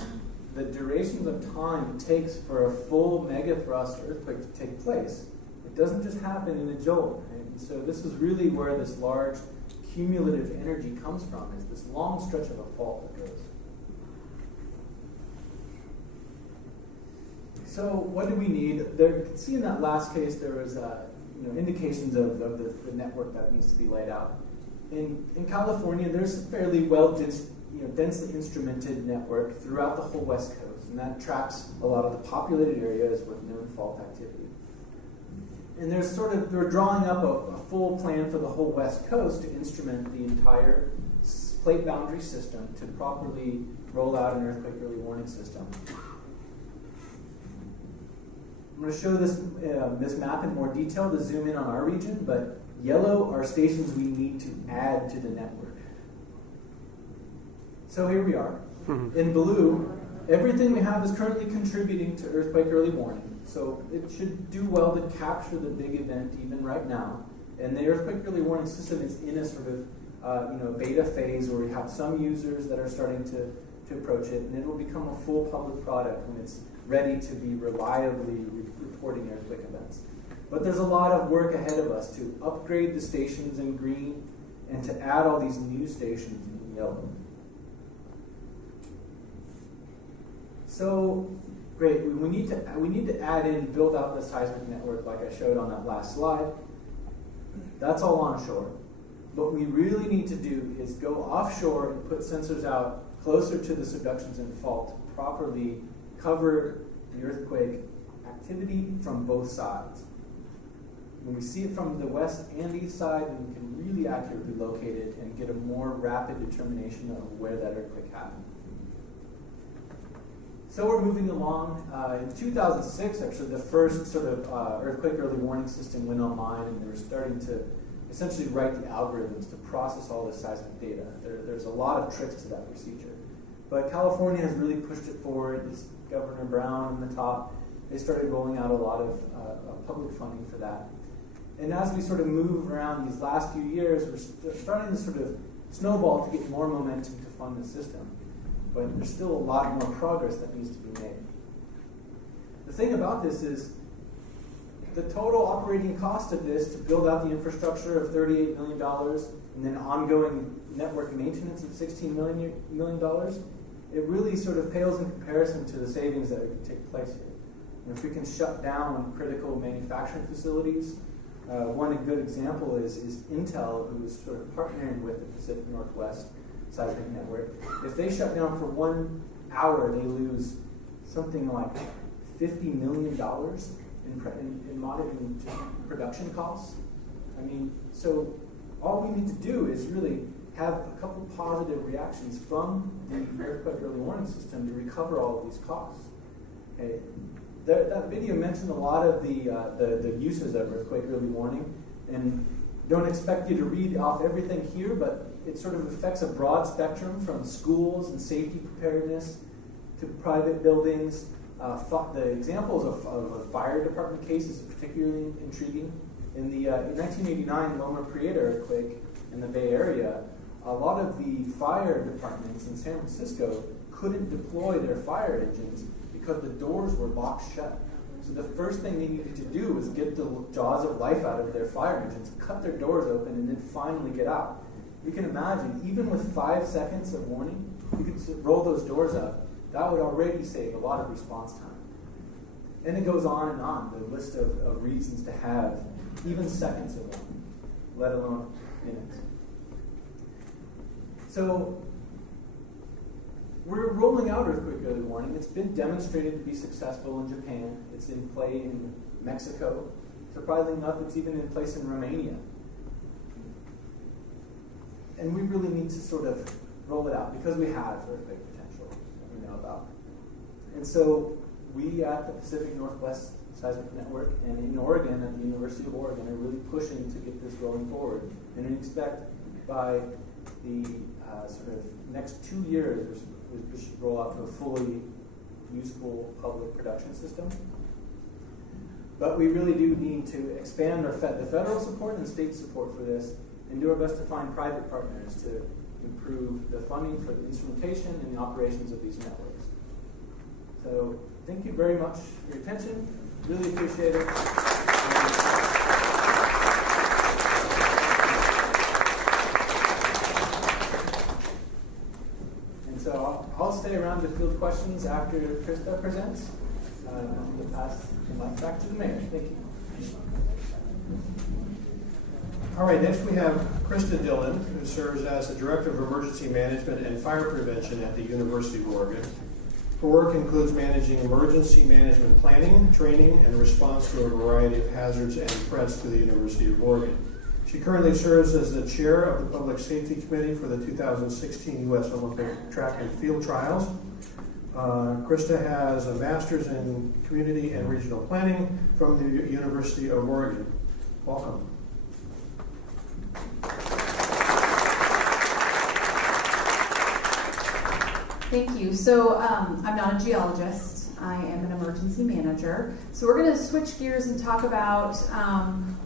the durations of time it takes for a full megathrust earthquake to take place. It doesn't just happen in a jolt. Right? And so this is really where this large cumulative energy comes from, is this long stretch of a fault that goes. So what do we need? There, you can see in that last case there was indications of the network that needs to be laid out. In California, there's a fairly densely instrumented network throughout the whole West Coast, and that tracks a lot of the populated areas with known fault activity. And they're drawing up a full plan for the whole West Coast to instrument the entire plate boundary system to properly roll out an earthquake early warning system. I'm going to show this map in more detail to zoom in on our region, but yellow are stations we need to add to the network. So here we are. In blue, everything we have is currently contributing to earthquake early warning. So it should do well to capture the big event even right now. And the earthquake early warning system is in a sort of beta phase where we have some users that are starting to approach it, and it will become a full public product when it's ready to be reliably reporting earthquake events. But there's a lot of work ahead of us to upgrade the stations in green and to add all these new stations in yellow. So, great, we need to add in, build out the seismic network like I showed on that last slide. That's all onshore. What we really need to do is go offshore and put sensors out closer to the subductions and fault to properly cover the earthquake activity from both sides. When we see it from the west and east side, we can really accurately locate it and get a more rapid determination of where that earthquake happened. So we're moving along. In 2006, actually, the first sort of earthquake early warning system went online, and they were starting to essentially write the algorithms to process all this seismic data. There's a lot of tricks to that procedure. But California has really pushed it forward. It's Governor Brown in the top. They started rolling out a lot of public funding for that. And as we sort of move around these last few years, we're starting to sort of snowball to get more momentum to fund the system. but there's still a lot more progress that needs to be made. The thing about this is the total operating cost of this to build out the infrastructure of $38 million and then ongoing network maintenance of $16 million, it really sort of pales in comparison to the savings that could take place here. And if we can shut down critical manufacturing facilities, one good example is Intel, who is sort of partnering with the Pacific Northwest Seismic Network. If they shut down for 1 hour, they lose something like $50 million in production costs. I mean, so all we need to do is really have a couple positive reactions from the earthquake early warning system to recover all of these costs. Okay. That video mentioned a lot of the uses of earthquake early warning, and don't expect you to read off everything here, but it sort of affects a broad spectrum from schools and safety preparedness to private buildings. The examples of a fire department cases are particularly intriguing. In the 1989 Loma Prieta earthquake in the Bay Area, a lot of the fire departments in San Francisco couldn't deploy their fire engines because the doors were locked shut. So the first thing they needed to do was get the jaws of life out of their fire engines, cut their doors open, and then finally get out. You can imagine, even with 5 seconds of warning, you could roll those doors up. That would already save a lot of response time. And it goes on, the list of reasons to have even seconds of warning, let alone minutes. So we're rolling out earthquake early warning. It's been demonstrated to be successful in Japan. It's in play in Mexico. Surprisingly enough, it's even in place in Romania. And we really need to sort of roll it out because we have earthquake potential that we know about. And so we at the Pacific Northwest Seismic Network and in Oregon at the University of Oregon are really pushing to get this rolling forward. And we expect by the sort of next 2 years, we should roll out to a fully usable public production system. But we really do need to expand the federal support and state support for this and do our best to find private partners to improve the funding for the instrumentation and the operations of these networks. So thank you very much for your attention. Really appreciate it. And so I'll stay around to field questions after Krista presents. I'm going to pass the mic back to the mayor. Thank you. All right, next we have Krista Dillon, who serves as the Director of Emergency Management and Fire Prevention at the University of Oregon. Her work includes managing emergency management planning, training, and response to a variety of hazards and threats to the University of Oregon. She currently serves as the chair of the Public Safety Committee for the 2016 U.S. Olympic Track and Field Trials. Krista has a master's in community and regional planning from the University of Oregon. Welcome. Thank you. So I'm not a geologist. I am an emergency manager. So we're going to switch gears and talk about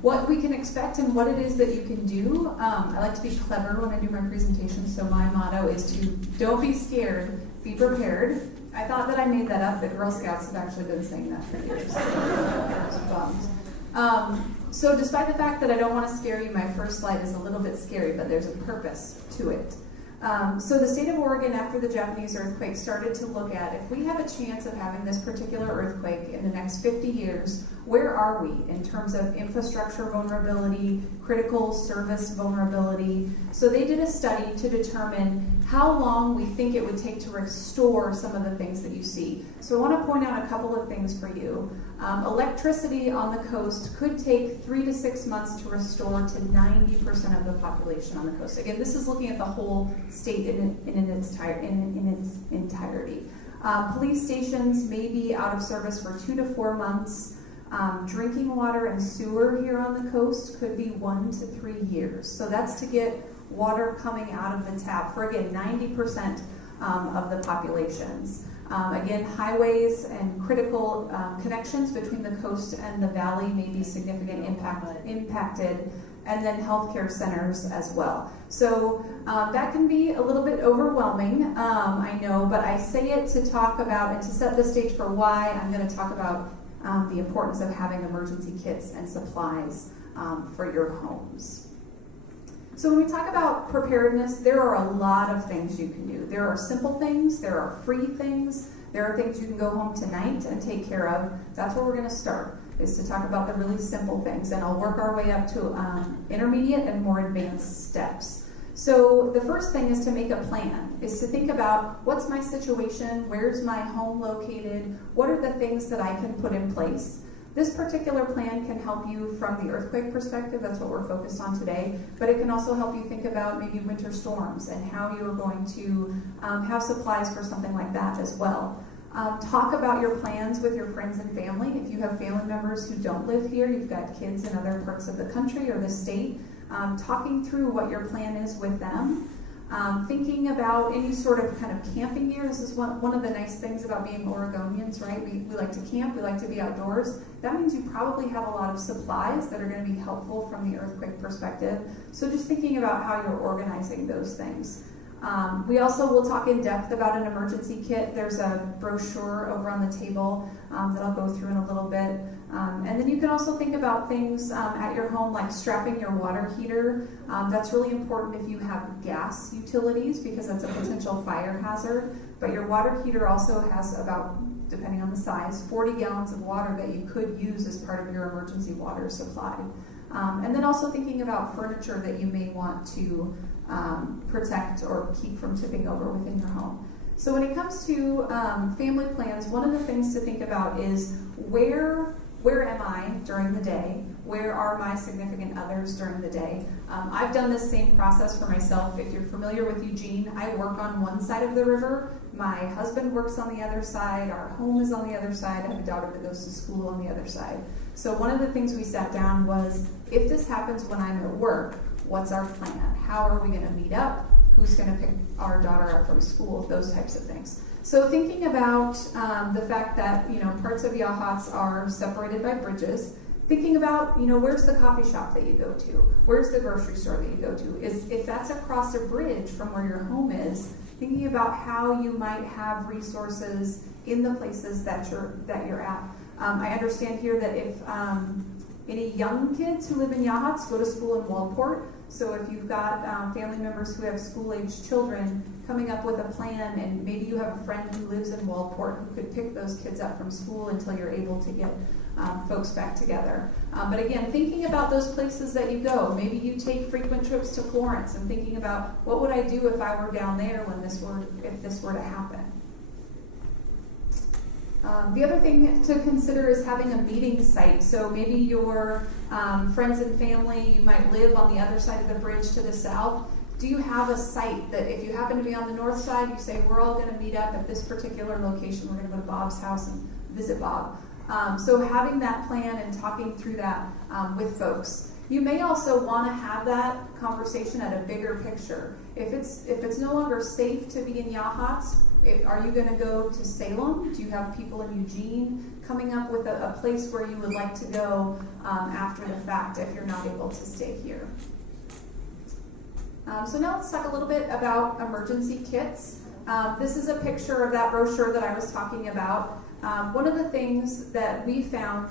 what we can expect and what it is that you can do. I like to be clever when I do my presentation, so my motto is to don't be scared, be prepared. I thought that I made that up. The Girl Scouts have actually been saying that for years. I was bummed. So despite the fact that I don't want to scare you, my first slide is a little bit scary, but there's a purpose to it. So the state of Oregon, after the Japanese earthquake, started to look at if we have a chance of having this particular earthquake in the next 50 years, where are we in terms of infrastructure vulnerability, critical service vulnerability? So they did a study to determine how long we think it would take to restore some of the things that you see. So I want to point out a couple of things for you. Electricity on the coast could take 3 to 6 months to restore to 90% of the population on the coast. Again, this is looking at the whole state in its entirety. Police stations may be out of service for 2 to 4 months. Drinking water and sewer here on the coast could be 1 to 3 years. So that's to get water coming out of the tap for, again, 90% of the populations. Again, highways and critical connections between the coast and the valley may be significantly impacted and then healthcare centers as well. So that can be a little bit overwhelming, I know, but I say it to talk about and to set the stage for why I'm going to talk about the importance of having emergency kits and supplies for your homes. So when we talk about preparedness, there are a lot of things you can do. There are simple things, there are free things, there are things you can go home tonight and take care of. That's where we're going to start, is to talk about the really simple things, and I'll work our way up to intermediate and more advanced steps. So the first thing is to make a plan, is to think about what's my situation, where's my home located, what are the things that I can put in place. This particular plan can help you from the earthquake perspective, that's what we're focused on today, but it can also help you think about maybe winter storms and how you're going to have supplies for something like that as well. Talk about your plans with your friends and family. If you have family members who don't live here, you've got kids in other parts of the country or the state, talking through what your plan is with them. Thinking about any sort of kind of camping gear. This is one of the nice things about being Oregonians, right? We like to camp, we like to be outdoors. That means you probably have a lot of supplies that are going to be helpful from the earthquake perspective. So just thinking about how you're organizing those things. We also will talk in depth about an emergency kit. There's a brochure over on the table that I'll go through in a little bit. And then you can also think about things at your home like strapping your water heater. That's really important if you have gas utilities because that's a potential fire hazard. But your water heater also has about, depending on the size, 40 gallons of water that you could use as part of your emergency water supply. And then also thinking about furniture that you may want to protect or keep from tipping over within your home. So when it comes to family plans, one of the things to think about is where am I during the day? Where are my significant others during the day? I've done this same process for myself. If you're familiar with Eugene, I work on one side of the river. My husband works on the other side. Our home is on the other side. I have a daughter that goes to school on the other side. So one of the things we sat down was, if this happens when I'm at work, what's our plan? How are we going to meet up? Who's going to pick our daughter up from school? Those types of things. So thinking about the fact that parts of Yachats are separated by bridges, thinking about where's the coffee shop that you go to, where's the grocery store that you go to. If that's across a bridge from where your home is, thinking about how you might have resources in the places that you're at. I understand here that if any young kids who live in Yachats go to school in Waldport, so if you've got family members who have school-aged children, coming up with a plan, and maybe you have a friend who lives in Waldport who could pick those kids up from school until you're able to get folks back together. But again, thinking about those places that you go. Maybe you take frequent trips to Florence and thinking about what would I do if I were down there if this were to happen. The other thing to consider is having a meeting site. So maybe your friends and family, you might live on the other side of the bridge to the south. Do you have a site that if you happen to be on the north side, you say, we're all going to meet up at this particular location. We're going to go to Bob's house and visit Bob. So having that plan and talking through that with folks. You may also want to have that conversation at a bigger picture. If it's no longer safe to be in Yachats, are you going to go to Salem? Do you have people in Eugene? Coming up with a place where you would like to go after the fact if you're not able to stay here. So now let's talk a little bit about emergency kits. This is a picture of that brochure that I was talking about. One of the things that we found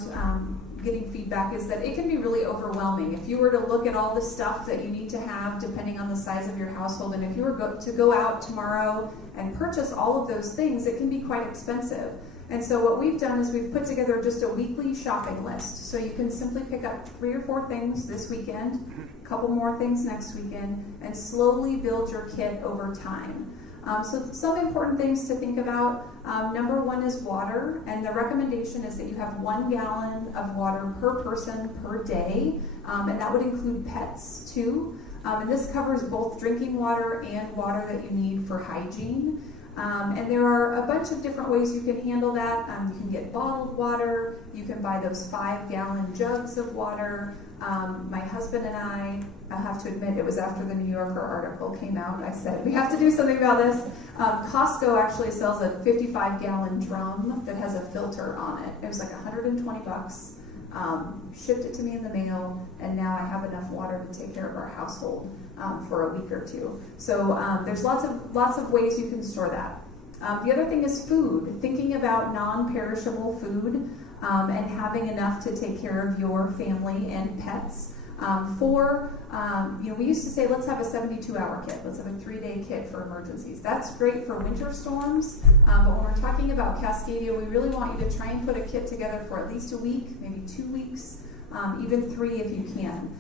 getting feedback is that it can be really overwhelming. If you were to look at all the stuff that you need to have depending on the size of your household, and if you were to go out tomorrow and purchase all of those things, it can be quite expensive. And so what we've done is we've put together just a weekly shopping list. So you can simply pick up 3 or 4 things this weekend, a couple more things next weekend, and slowly build your kit over time. So some important things to think about. Number 1 is water, and the recommendation is that you have 1 gallon of water per person per day, and that would include pets too. And this covers both drinking water and water that you need for hygiene. And there are a bunch of different ways you can handle that. You can get bottled water, you can buy those 5-gallon jugs of water. My husband and I have to admit, it was after the New Yorker article came out, I said, we have to do something about this. Costco actually sells a 55-gallon drum that has a filter on it. It was like $120. shipped it to me in the mail, and now I have enough water to take care of our household for a week or two. So there's lots of ways you can store that. The other thing is food. Thinking about non-perishable food and having enough to take care of your family and pets. We used to say, let's have a 72-hour kit. Let's have a 3-day kit for emergencies. That's great for winter storms, but when we're talking about Cascadia, we really want you to try and put a kit together for at least a week, maybe 2 weeks, even 3 if you can.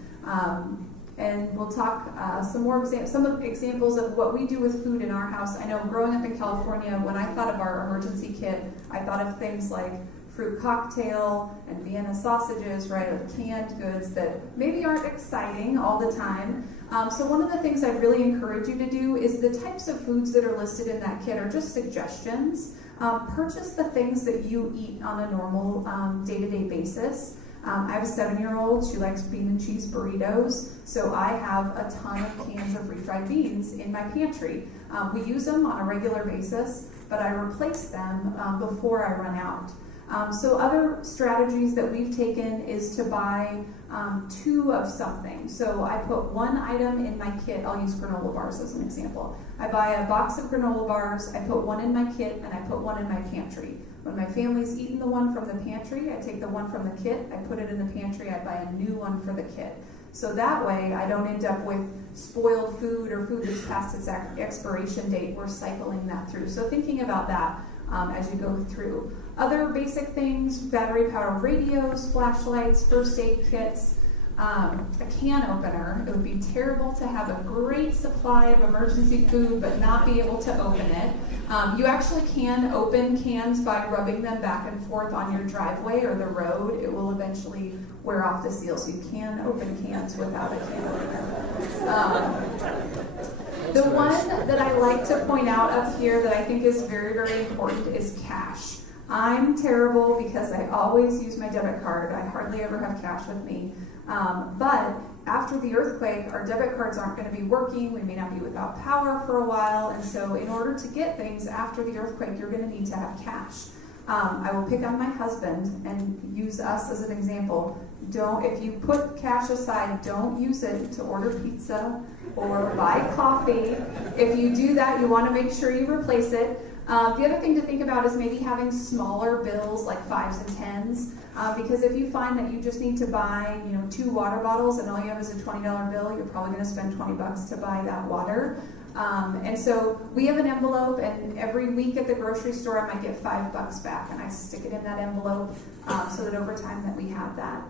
And we'll talk some examples of what we do with food in our house. I know growing up in California, when I thought of our emergency kit, I thought of things like fruit cocktail and Vienna sausages, right, of canned goods that maybe aren't exciting all the time. So one of the things I really encourage you to do is the types of foods that are listed in that kit are just suggestions. Purchase the things that you eat on a normal day-to-day basis. I have a 7-year-old. She likes bean and cheese burritos, so I have a ton of cans of refried beans in my pantry. We use them on a regular basis, but I replace them before I run out. So other strategies that we've taken is to buy 2 of something. So I put 1 item in my kit. I'll use granola bars as an example. I buy a box of granola bars, I put 1 in my kit, and I put 1 in my pantry. When my family's eaten the one from the pantry, I take the one from the kit, I put it in the pantry, I buy a new one for the kit. So that way I don't end up with spoiled food or food that's past its expiration date. We're cycling that through. So thinking about that as you go through. Other basic things, battery-powered radios, flashlights, first aid kits, a can opener. It would be terrible to have a great supply of emergency food but not be able to open it. You actually can open cans by rubbing them back and forth on your driveway or the road. It will eventually wear off the seal, so you can open cans without a can opener. The one that I like to point out up here that I think is very, very important is cash. I'm terrible because I always use my debit card. I hardly ever have cash with me. But after the earthquake, our debit cards aren't going to be working. We may not be without power for a while. And so in order to get things after the earthquake, you're going to need to have cash. I will pick on my husband and use us as an example. If you put cash aside, don't use it to order pizza or buy coffee. If you do that, you want to make sure you replace it. The other thing to think about is maybe having smaller bills like 5s and 10s, because if you find that you just need to buy 2 water bottles and all you have is a $20 bill, you're probably going to spend $20 to buy that water. And so we have an envelope, and every week at the grocery store I might get $5 back, and I stick it in that envelope so that over time that we have that.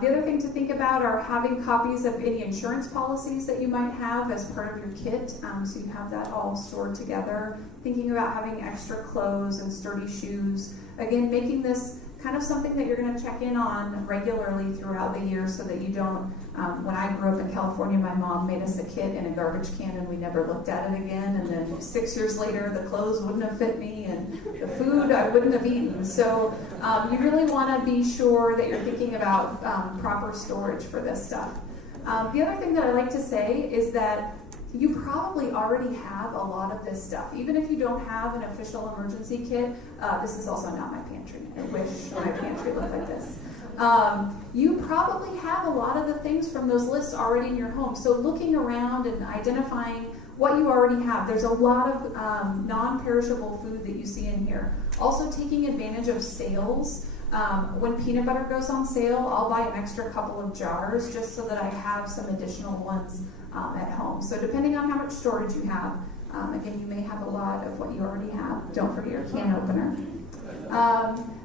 The other thing to think about are having copies of any insurance policies that you might have as part of your kit, so you have that all stored together. Thinking about having extra clothes and sturdy shoes. Again, making this kind of something that you're going to check in on regularly throughout the year so that you don't, when I grew up in California, my mom made us a kit in a garbage can and we never looked at it again, and then 6 years later the clothes wouldn't have fit me and the food I wouldn't have eaten. So you really want to be sure that you're thinking about proper storage for this stuff. The other thing that I like to say is that you probably already have a lot of this stuff. Even if you don't have an official emergency kit, this is also not my pantry. I wish my pantry looked like this. You probably have a lot of the things from those lists already in your home. So looking around and identifying what you already have. There's a lot of non-perishable food that you see in here. Also taking advantage of sales. When peanut butter goes on sale, I'll buy an extra couple of jars just so that I have some additional ones at home. So depending on how much storage you have, again, you may have a lot of what you already have. Don't forget your can opener.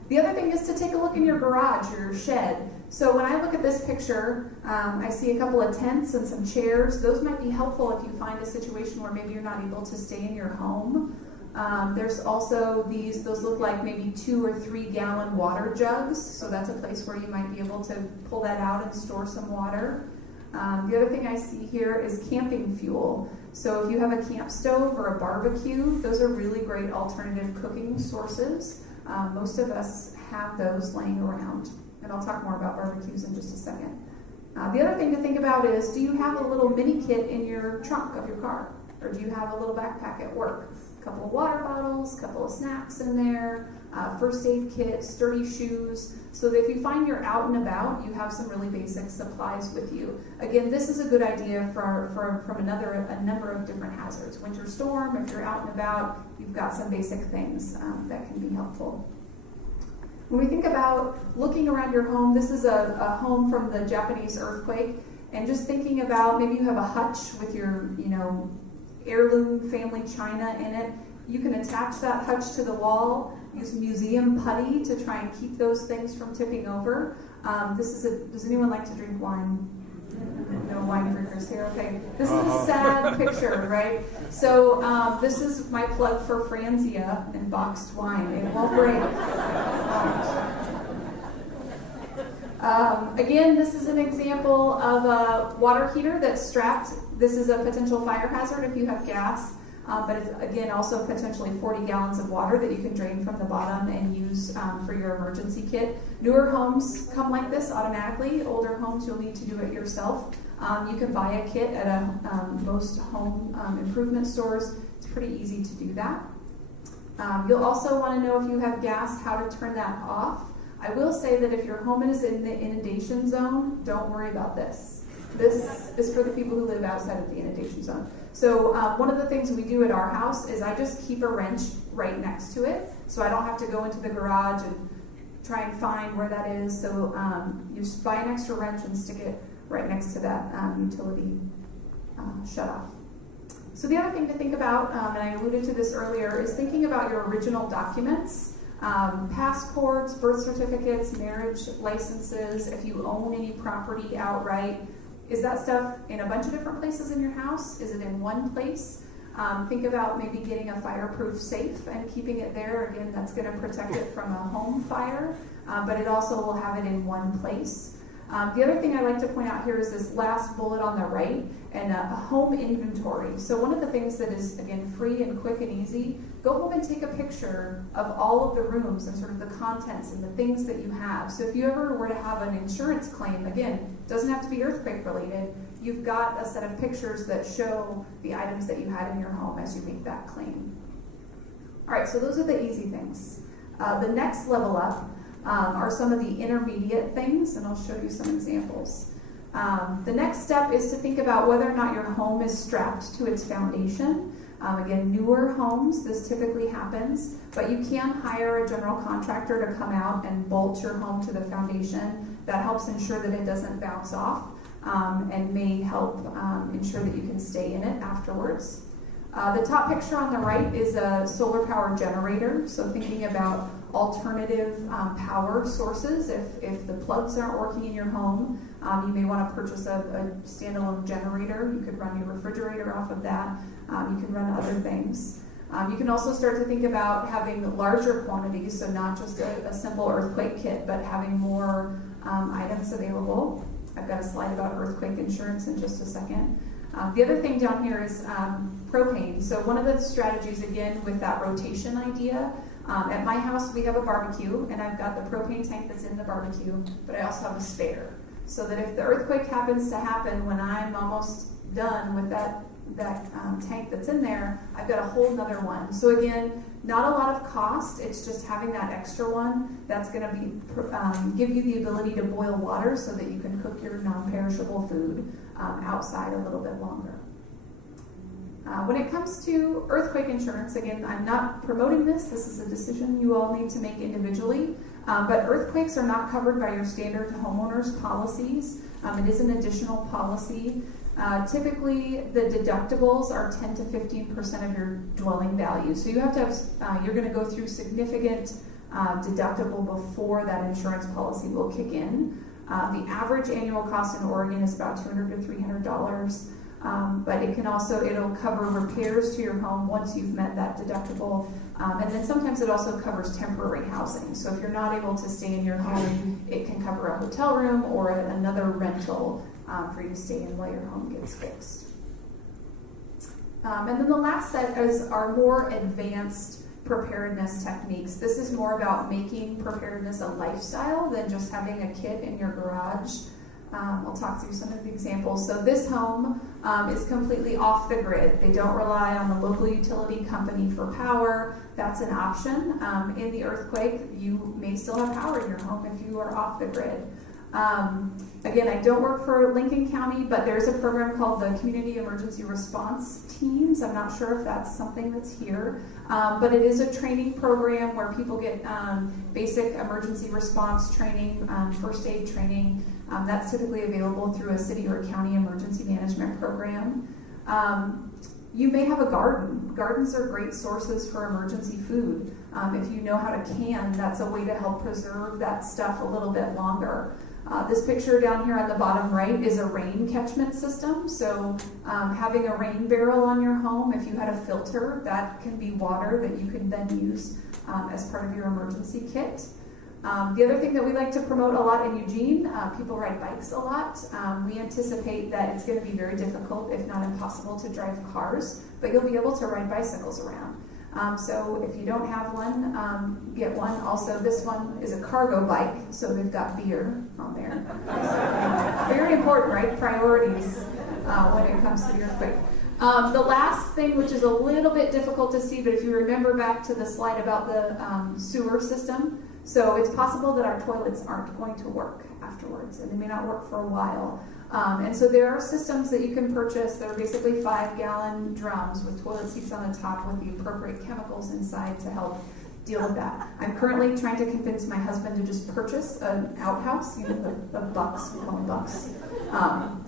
The other thing is to take a look in your garage or your shed. So when I look at this picture, I see a couple of tents and some chairs. Those might be helpful if you find a situation where maybe you're not able to stay in your home. There's also those look like maybe 2 or 3 gallon water jugs. So that's a place where you might be able to pull that out and store some water. The other thing I see here is camping fuel. So if you have a camp stove or a barbecue, those are really great alternative cooking sources. Most of us have those laying around. And I'll talk more about barbecues in just a second. The other thing to think about is, do you have a little mini kit in your trunk of your car? Or do you have a little backpack at work? a couple of water bottles, a couple of snacks in there, first aid kit, sturdy shoes, so that if you find you're out and about, you have some really basic supplies with you. Again, this is a good idea from a number of different hazards. Winter storm, if you're out and about, you've got some basic things that can be helpful. When we think about looking around your home, this is a home from the Japanese earthquake, and just thinking about maybe you have a hutch with your, heirloom family china in it. You can attach that hutch to the wall, use museum putty to try and keep those things from tipping over. Does anyone like to drink wine? No wine drinkers here, okay. This is a sad picture, right? So this is my plug for Franzia and boxed wine. It won't break. Again, this is an example of a water heater that's strapped. This is a potential fire hazard if you have gas, but it's, again, also potentially 40 gallons of water that you can drain from the bottom and use for your emergency kit. Newer homes come like this automatically. Older homes, you'll need to do it yourself. You can buy a kit at most home improvement stores. It's pretty easy to do that. You'll also want to know if you have gas, how to turn that off. I will say that if your home is in the inundation zone, don't worry about this. This is for the people who live outside of the inundation zone. So one of the things we do at our house is I just keep a wrench right next to it, so I don't have to go into the garage and try and find where that is. So you just buy an extra wrench and stick it right next to that utility shutoff. So the other thing to think about, and I alluded to this earlier, is thinking about your original documents. Passports, birth certificates, marriage licenses, if you own any property outright. Is that stuff in a bunch of different places in your house? Is it in one place? Think about maybe getting a fireproof safe and keeping it there. Again, that's going to protect it from a home fire, but it also will have it in one place. The other thing I like to point out here is this last bullet on the right, and a home inventory. So one of the things that is, again, free and quick and easy, go home and take a picture of all of the rooms and sort of the contents and the things that you have. So if you ever were to have an insurance claim, again, doesn't have to be earthquake related, you've got a set of pictures that show the items that you had in your home as you make that claim. All right, so those are the easy things. The next level up are some of the intermediate things, and I'll show you some examples. The next step is to think about whether or not your home is strapped to its foundation. Again, newer homes, this typically happens, but you can hire a general contractor to come out and bolt your home to the foundation. That helps ensure that it doesn't bounce off and may help ensure that you can stay in it afterwards. The top picture on the right is a solar power generator, so thinking about alternative power sources. If the plugs aren't working in your home, you may want to purchase a standalone generator. You could run your refrigerator off of that. You can run other things. You can also start to think about having larger quantities, so not just a simple earthquake kit, but having more items available. I've got a slide about earthquake insurance in just a second. The other thing down here is propane. So one of the strategies, again, with that rotation idea, at my house we have a barbecue, and I've got the propane tank that's in the barbecue, but I also have a spare. So that if the earthquake happens to happen when I'm almost done with that tank that's in there, I've got a whole nother one. So again, not a lot of cost, it's just having that extra one that's going to give you the ability to boil water so that you can cook your non-perishable food outside a little bit longer. When it comes to earthquake insurance, again, I'm not promoting this. This is a decision you all need to make individually. But earthquakes are not covered by your standard homeowners policies. It is an additional policy. Typically, the deductibles are 10 to 15% of your dwelling value. So you have to have, you're going to go through significant deductible before that insurance policy will kick in. The average annual cost in Oregon is about $200 to $300. But it can also, it'll cover repairs to your home once you've met that deductible. And then sometimes it also covers temporary housing. So if you're not able to stay in your home, it can cover a hotel room or another rental for you to stay in while your home gets fixed. And then the last set is our more advanced preparedness techniques. This is more about making preparedness a lifestyle than just having a kit in your garage. I'll talk through some of the examples. So this home is completely off the grid. They don't rely on the local utility company for power. That's an option. In the earthquake, you may still have power in your home if you are off the grid. Again, I don't work for Lincoln County, but there's a program called the Community Emergency Response Teams. I'm not sure if that's something that's here, but it is a training program where people get basic emergency response training, first aid training. That's typically available through a city or a county emergency management program. You may have a garden. Gardens are great sources for emergency food. If you know how to can, that's a way to help preserve that stuff a little bit longer. This picture down here on the bottom right is a rain catchment system. So having a rain barrel on your home, if you had a filter, that can be water that you can then use as part of your emergency kit. The other thing that we like to promote a lot in Eugene, people ride bikes a lot. We anticipate that it's going to be very difficult, if not impossible, to drive cars, but you'll be able to ride bicycles around. So if you don't have one, get one. Also, this one is a cargo bike, so they've got beer on there. Very important, right? Priorities when it comes to the earthquake. The last thing, which is a little bit difficult to see, but if you remember back to the slide about the sewer system, so it's possible that our toilets aren't going to work afterwards, and they may not work for a while. And so there are systems that you can purchase that are basically 5-gallon drums with toilet seats on the top with the appropriate chemicals inside to help deal with that. I'm currently trying to convince my husband to just purchase an outhouse, the bucks, we call them bucks,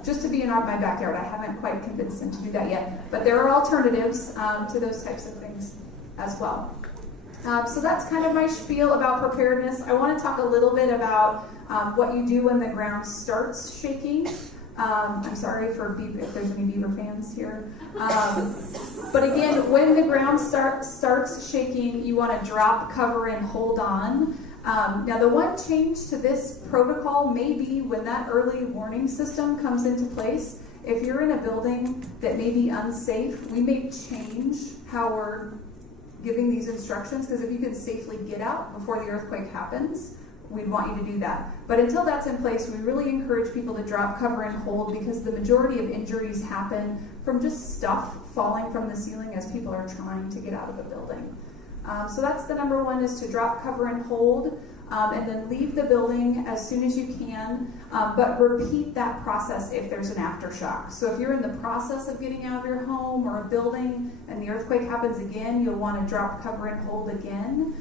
just to be in my backyard. I haven't quite convinced him to do that yet, but there are alternatives to those types of things as well. So that's kind of my spiel about preparedness. I want to talk a little bit about what you do when the ground starts shaking. I'm sorry if there's any Beaver fans here. But again, when the ground starts shaking, you want to drop, cover, and hold on. Now, the one change to this protocol may be when that early warning system comes into place. If you're in a building that may be unsafe, we may change how we're giving these instructions, because if you can safely get out before the earthquake happens, we'd want you to do that. But until that's in place, we really encourage people to drop, cover, and hold, because the majority of injuries happen from just stuff falling from the ceiling as people are trying to get out of a building. So that's the number one, is to drop, cover, and hold, and then leave the building as soon as you can, but repeat that process if there's an aftershock. So if you're in the process of getting out of your home or a building and the earthquake happens again, you'll want to drop, cover, and hold again.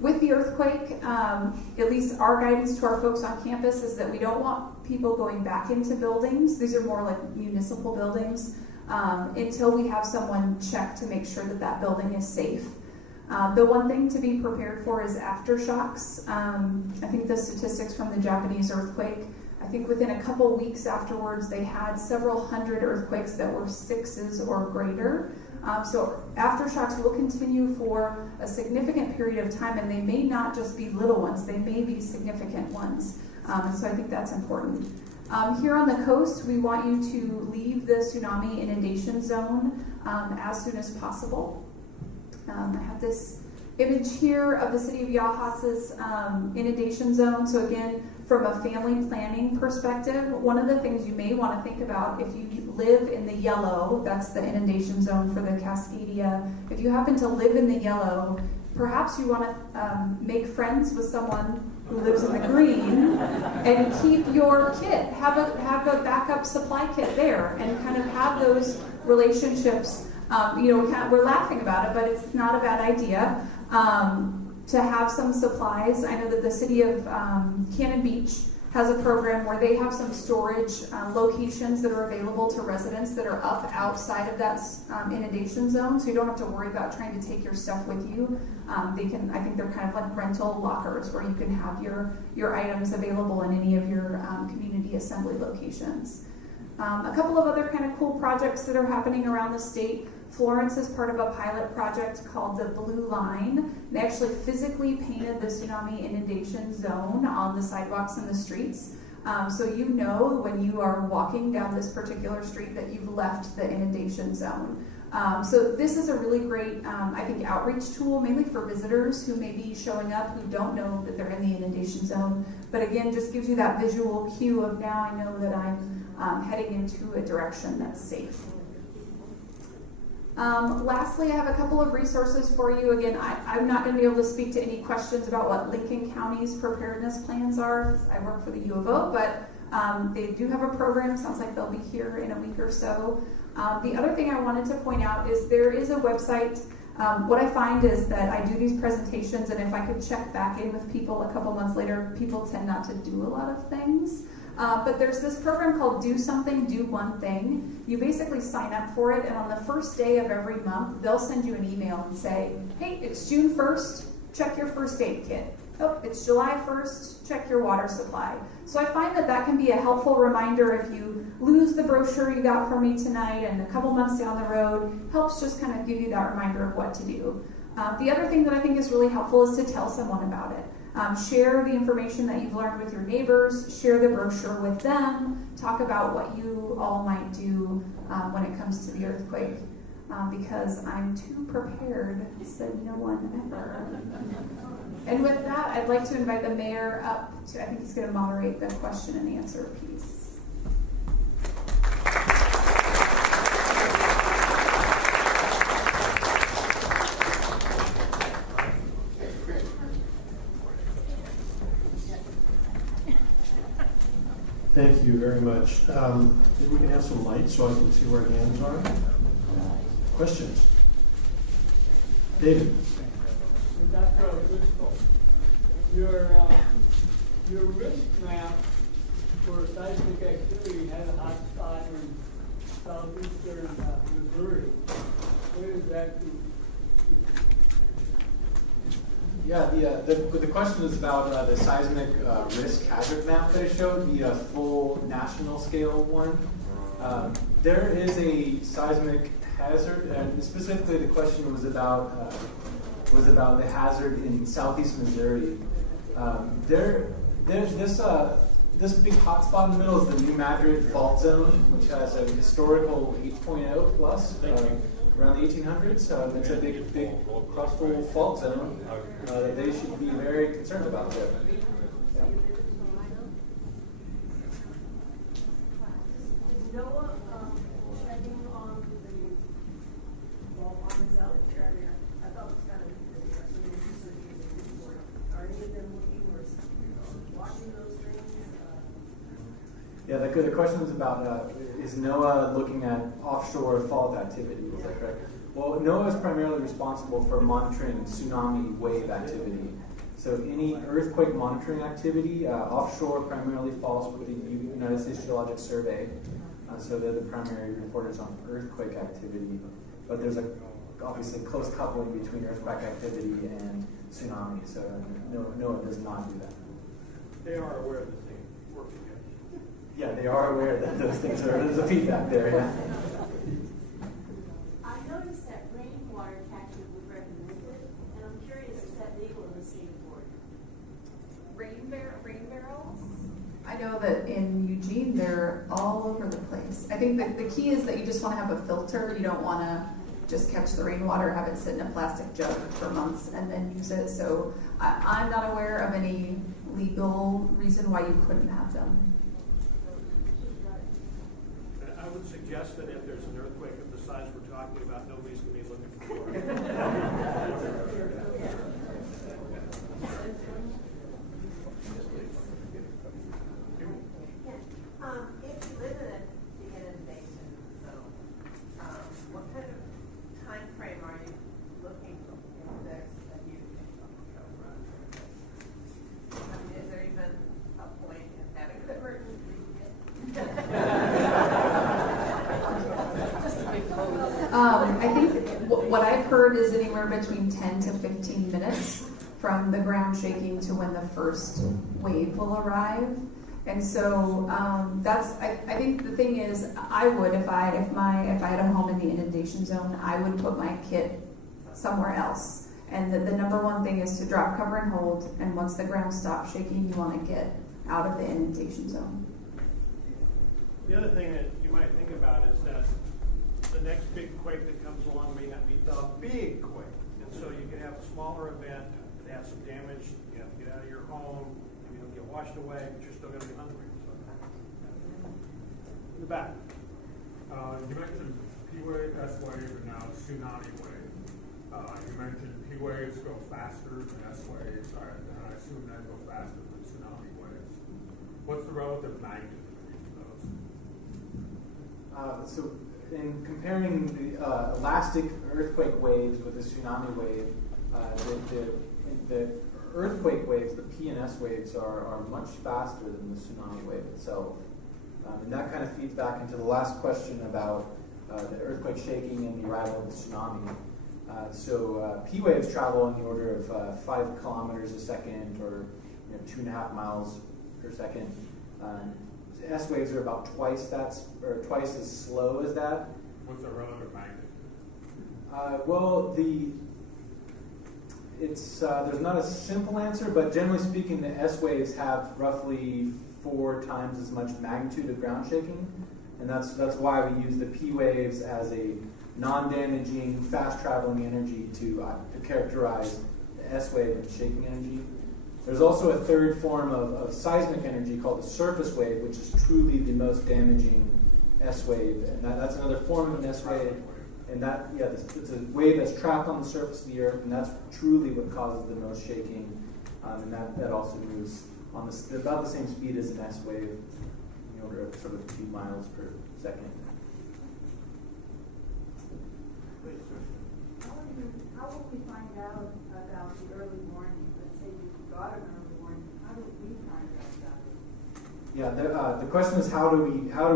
With the earthquake, at least our guidance to our folks on campus is that we don't want people going back into buildings. These are more like municipal buildings, until we have someone check to make sure that that building is safe. The one thing to be prepared for is aftershocks. I think the statistics from the Japanese earthquake, I think within a couple weeks afterwards, they had several hundred earthquakes that were 6s or greater. So aftershocks will continue for a significant period of time, and they may not just be little ones, they may be significant ones. And so I think that's important. Here on the coast, we want you to leave the tsunami inundation zone as soon as possible. I have this image here of the city of Yachats's inundation zone. So again, from a family planning perspective, one of the things you may want to think about, if you live in the yellow, that's the inundation zone for the Cascadia, if you happen to live in the yellow, perhaps you want to make friends with someone who lives in the green and keep your kit, have a backup supply kit there, and kind of have those relationships. We're laughing about it, but it's not a bad idea to have some supplies. I know that the city of Cannon Beach has a program where they have some storage locations that are available to residents that are up outside of that inundation zone, so you don't have to worry about trying to take your stuff with you. I think they're kind of like rental lockers where you can have your items available in any of your community assembly locations. A couple of other kind of cool projects that are happening around the state. Florence is part of a pilot project called the Blue Line. They actually physically painted the tsunami inundation zone on the sidewalks and the streets. So you know when you are walking down this particular street that you've left the inundation zone. So this is a really great, I think, outreach tool, mainly for visitors who may be showing up who don't know that they're in the inundation zone. But again, just gives you that visual cue of now I know that I'm heading into a direction that's safe. Lastly, I have a couple of resources for you. Again, I'm not going to be able to speak to any questions about what Lincoln County's preparedness plans are. I work for the U of O, but they do have a program. Sounds like they'll be here in a week or so. The other thing I wanted to point out is there is a website. What I find is that I do these presentations, and if I could check back in with people a couple months later, people tend not to do a lot of things. But there's this program called Do Something, Do One Thing. You basically sign up for it, and on the first day of every month, they'll send you an email and say, hey, it's June 1st, check your first aid kit. Oh, it's July 1st, check your water supply. So I find that that can be a helpful reminder if you lose the brochure you got from me tonight and a couple months down the road, helps just kind of give you that reminder of what to do. The other thing that I think is really helpful is to tell someone about it. Share the information that you've learned with your neighbors, share the brochure with them, talk about what you all might do when it comes to the earthquake, because I'm too prepared, said no one ever. And with that, I'd like to invite the mayor up to, I think he's going to moderate the question and answer piece. Thank you very much. Maybe we can have some light so I can see where hands are. Questions? David? Dr. Driscoll, your risk map for seismic activity had a hot spot in southeastern Missouri. Where does that do? Yeah, the question is about the seismic risk hazard map that I showed, the full national scale one. There is a seismic hazard, and specifically the question was about the hazard in southeast Missouri. This big hotspot in the middle is the New Madrid fault zone, which has a historical 8.0 plus around the 1800s. It's a big crustal fault zone that they should be very concerned about there. Yeah. Is NOAA checking on the fault lines out there? I thought it was kind of interesting. Are any of them looking or watching those things? Yeah, the question is about is NOAA looking at offshore fault activity? Is that correct? Well, NOAA is primarily responsible for monitoring tsunami wave activity. So any earthquake monitoring activity offshore primarily falls with the United States Geologic Survey. So they're the primary reporters on earthquake activity. But there's obviously close coupling between earthquake activity and tsunami. So NOAA does not do that. They are aware that they work together. Yeah, they are aware that those things are. There's a feedback there. Yeah. I noticed that rainwater catcher was recommended, and I'm curious, is that legal in the state board? Rain barrels? I know that in Eugene, they're all over the place. I think that the key is that you just want to have a filter. You don't want to just catch the rainwater, have it sit in a plastic jug for months, and then use it. So I'm not aware of any legal reason why you couldn't have them. I would suggest that if there's an earthquake of the size we're talking about, nobody's going to be looking for it. If you live in the inundation zone, what kind of time frame are you looking in this that you is there even a point in having an emergency? I think what I've heard is anywhere between 10 to 15 minutes from the ground shaking to when the first wave will arrive. And so I think the thing is, I would if I had a home in the inundation zone, I would put my kit somewhere else. And the number one thing is to drop, cover, and hold. And once the ground stops shaking, you want to get out of the inundation zone. The other thing that you might think about is that the next big quake that comes along may not be the big quake. And so you can have a smaller event that has some damage, you have to get out of your home, you don't get washed away, but you're still going to be hungry. So, in the back. You mentioned P wave, S wave, and now tsunami wave. You mentioned P waves go faster than S waves, and I assume that go faster than tsunami waves. What's the relative magnitude of each of those? So in comparing the elastic earthquake waves with the tsunami wave, the earthquake waves, the P and S waves, are much faster than the tsunami wave itself. And that kind of feeds back into the last question about the earthquake shaking and the arrival of the tsunami. So P waves travel in the order of 5 kilometers a second, or 2.5 miles per second. S waves are about twice as slow as that. What's the relative magnitude? Well, there's not a simple answer, but generally speaking, the S waves have roughly 4 times as much magnitude of ground shaking, and that's why we use the P waves as a non-damaging, fast-traveling energy to characterize the S wave and shaking energy. There's also a third form of seismic energy called the surface wave, which is truly the most damaging S wave, and that's another form of an S wave. And it's a wave that's trapped on the surface of the Earth, and that's truly what causes the most shaking. And that also moves on about the same speed as an S wave, in the order of sort of 2 miles per second. How will we find out about the early warning? Let's say you got an early warning. How do we find out about it? Yeah, the question is how do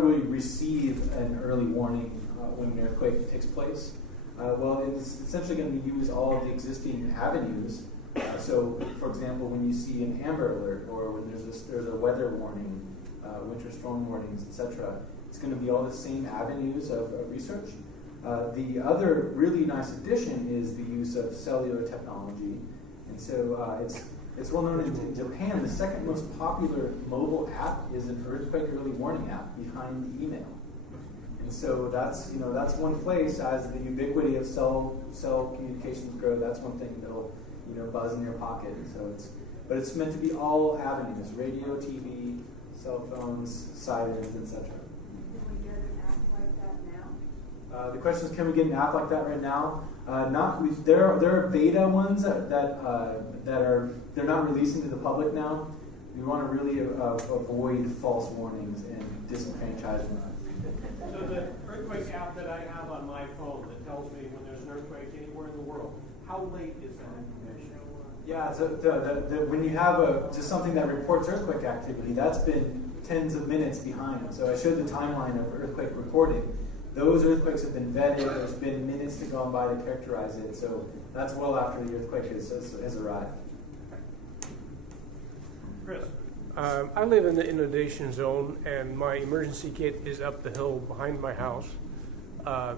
we receive an early warning when an earthquake takes place? Well, it's essentially going to use all of the existing avenues. So, for example, when you see an Amber Alert, or when there's a weather warning, winter storm warnings, etc., it's going to be all the same avenues of research. The other really nice addition is the use of cellular technology, and so it's well known in Japan. The second most popular mobile app is an earthquake early warning app behind email, and so that's one place. As the ubiquity of cell communications grow, that's one thing that'll buzz in your pocket. So but it's meant to be all avenues: radio, TV, cell phones, sirens, etc. Can we get an app like that now? The question is, can we get an app like that right now? There are beta ones they're not releasing to the public now. We want to really avoid false warnings and disenfranchisement. So the earthquake app that I have on my phone that tells me when there's an earthquake anywhere in the world, how late is that information? Yeah, so when you have just something that reports earthquake activity, that's been tens of minutes behind. So I showed the timeline of earthquake reporting. Those earthquakes have been vetted. There's been minutes to go by to characterize it. So that's well after the earthquake has arrived. Chris? I live in the inundation zone, and my emergency kit is up the hill behind my house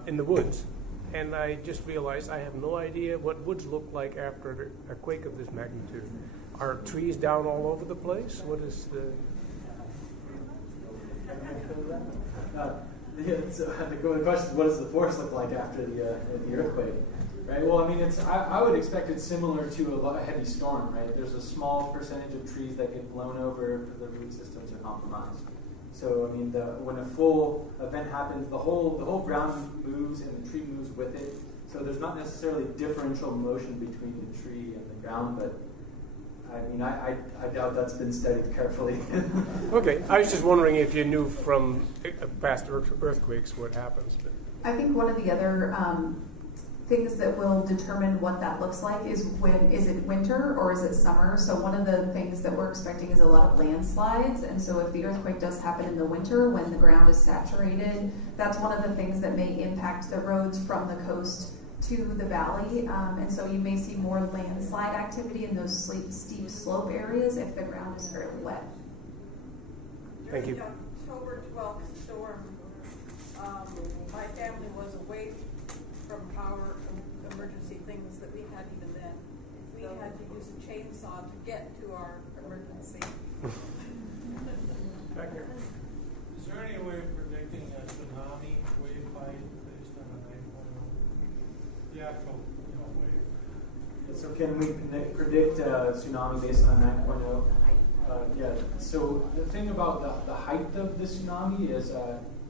in the woods. And I just realized I have no idea what woods look like after a quake of this magnitude. Are trees down all over the place? What is the... The question is, what does the forest look like after the earthquake? Right. Well, I mean, I would expect it's similar to a heavy storm. Right. There's a small percentage of trees that get blown over if the root systems are compromised. So, I mean, when a full event happens, the whole ground moves and the tree moves with it. So there's not necessarily differential motion between the tree and the ground, but I mean, I doubt that's been studied carefully. Okay, I was just wondering if you knew from past earthquakes what happens. I think one of the other things that will determine what that looks like is is it winter or is it summer? So one of the things that we're expecting is a lot of landslides, and so if the earthquake does happen in the winter when the ground is saturated, that's one of the things that may impact the roads from the coast to the valley, and so you may see more landslide activity in those steep slope areas if the ground is fairly wet. Thank you. During the October 12th storm, my family was away from power emergency things that we had even then. We had to use a chainsaw to get to our emergency. Back here. Is there any way of predicting a tsunami wave height based on the So can we predict tsunami based on 9.0? Yeah, so the thing about the height of the tsunami is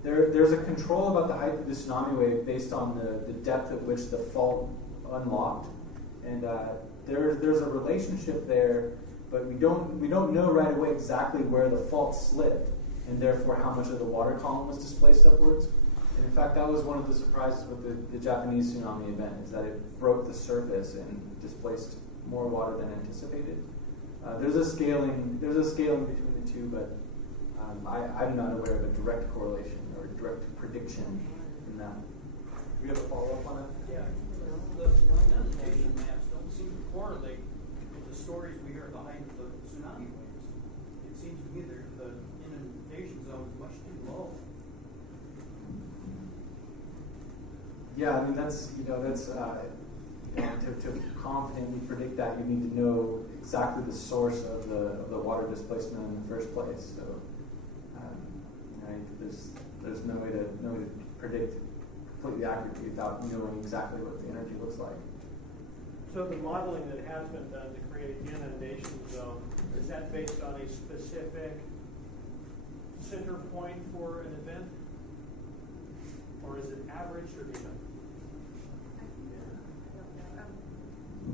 there's a control about the height of the tsunami wave based on the depth at which the fault unlocked. And there's a relationship there, but we don't know right away exactly where the fault slipped, and therefore how much of the water column was displaced upwards. And in fact, that was one of the surprises with the Japanese tsunami event, is that it broke the surface and displaced more water than anticipated. There's a scaling between the two, but I'm not aware of a direct correlation or direct prediction in that. We have a follow-up on that? Yeah, the inundation maps don't seem to correlate with the stories we hear at the height of the tsunami waves. It seems to me that the inundation zone is much too low. Yeah, I mean to confidently predict that, you need to know exactly the source of the water displacement in the first place. So there's no way to predict completely accurately without knowing exactly what the energy looks like. So the modeling that has been done to create the inundation zone, is that based on a specific center point for an event? Or is it averaged, or do you know?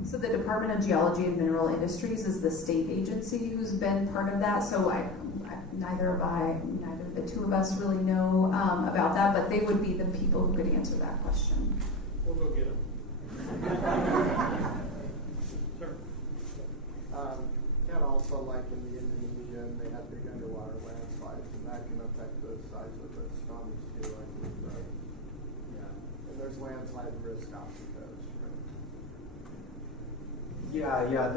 So the Department of Geology and Mineral Industries is the state agency who's been part of that. So neither of the two of us really know about that, but they would be the people who could answer that question. We'll go get them. Sure. And also, like in the Indonesia, they had big underwater landslides, and that can affect the size of the tsunamis too, I believe, right? Yeah. And there's landslide risk off the coast, right? Yeah.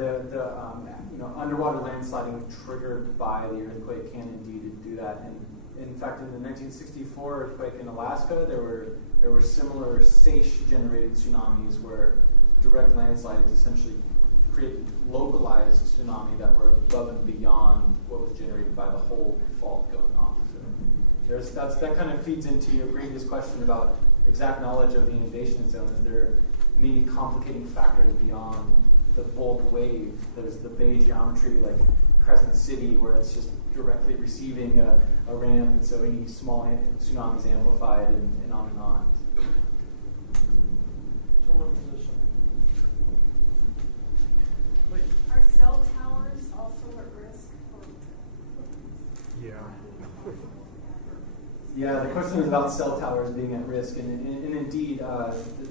The underwater landsliding triggered by the earthquake can indeed do that. And in fact, in the 1964 earthquake in Alaska, there were similar SAISH-generated tsunamis where direct landslides essentially created localized tsunami that were above and beyond what was generated by the whole fault going off. So that kind of feeds into your previous question about exact knowledge of the inundation zone. Is there many complicating factors beyond the bulk wave? There's the bay geometry, like Crescent City, where it's just directly receiving a ramp, and so any small tsunami is amplified, and on and on. Someone from this side. Please. Are cell towers also at risk? Yeah. Yeah, the question is about cell towers being at risk, and indeed,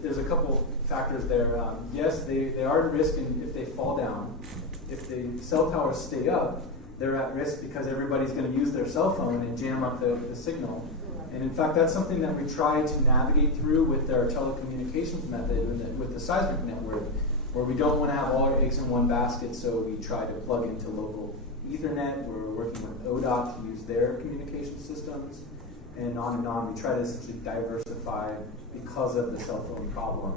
there's a couple factors there. Yes, they are at risk, and if they fall down, if the cell towers stay up, they're at risk because everybody's going to use their cell phone and jam up the signal. And in fact, that's something that we try to navigate through with our telecommunications method, with the seismic network, where we don't want to have all our eggs in one basket, so we try to plug into local Ethernet. We're working with ODOT to use their communication systems, and on and on. We try to essentially diversify because of the cell phone problem.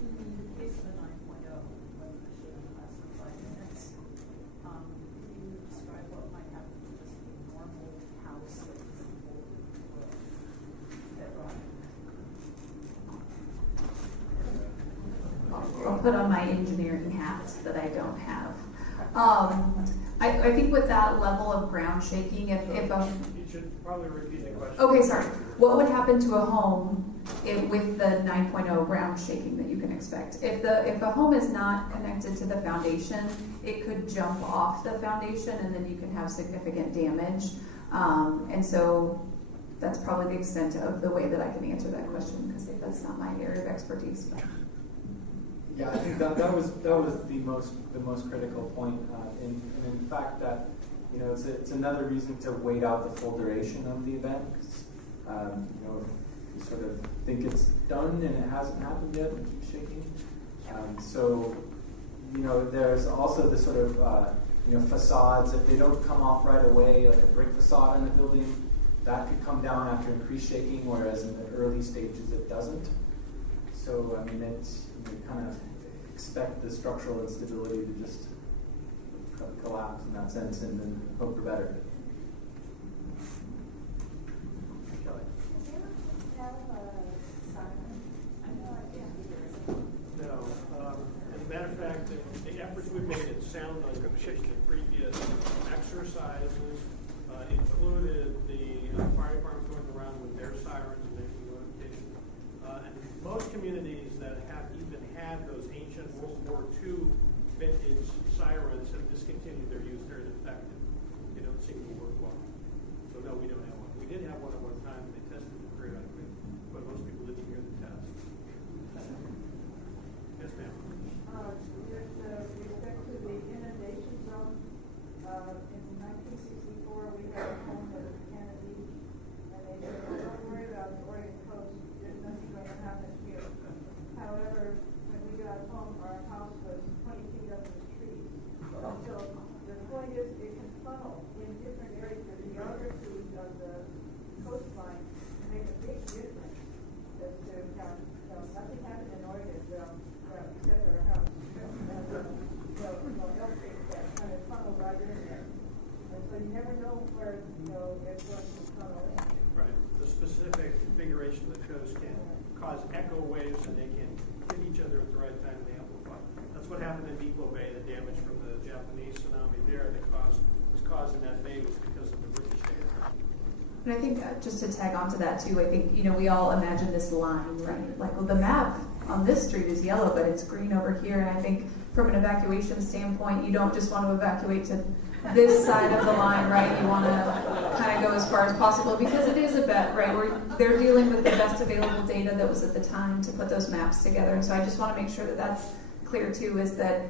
In the case of the 9.0, when the shaking classified units, can you describe what might happen to just a normal house that is bedrock? I'll put on my engineering hat that I don't have. I think with that level of ground shaking, if You should probably repeat the question. okay, sorry. What would happen to a home with the 9.0 ground shaking that you can expect? If a home is not connected to the foundation, it could jump off the foundation, and then you can have significant damage. And so that's probably the extent of the way that I can answer that question, because that's not my area of expertise. Yeah, I think that was the most critical point, and in fact that it's another reason to wait out the full duration of the event. You sort of think it's done and it hasn't happened yet, and keeps shaking. So there's also the sort of facades. If they don't come off right away, like a brick facade in a building, that could come down after increased shaking, whereas in the early stages it doesn't. So I mean, you kind of expect the structural instability to just collapse in that sense, and then hope for better. Does there have made it sound like the previous exercises included the fire department going around with their sirens and making notification. And most communities that have even had those ancient World War II vintage sirens have discontinued their use. They're ineffective. They don't seem to work well. So no, we don't have one. We did have one at one time, and they tested it periodically, but most people didn't hear the test. Yes, ma'am. With respect to the inundation zone, in 1964, we had a home that was Kennedy, and they said, well, don't worry about the Oregon coast, there's nothing going to happen here. However, when we got home, our house was 20 feet up in the trees. So the point is, it can funnel in different areas. The geography of the coastline can make a big difference as to how nothing happened in Oregon except our house. That kind of funnel right in there. And so you never know where it's going to funnel in. Right. The specific configuration of the coast can cause echo waves, and they can hit each other at the right time and amplify. That's what happened in Depot Bay. The damage from the Japanese tsunami there that was caused in that bay was because of the British air. And I think just to tag on to that too, I think, we all imagine this line, right? Like, well, the map on this street is yellow, but it's green over here. And I think from an evacuation standpoint, you don't just want to evacuate to this side of the line, right? You want to kind of go as far as possible because it is a bet, right? They're dealing with the best available data that was at the time to put those maps together. And so I just want to make sure that that's clear too, is that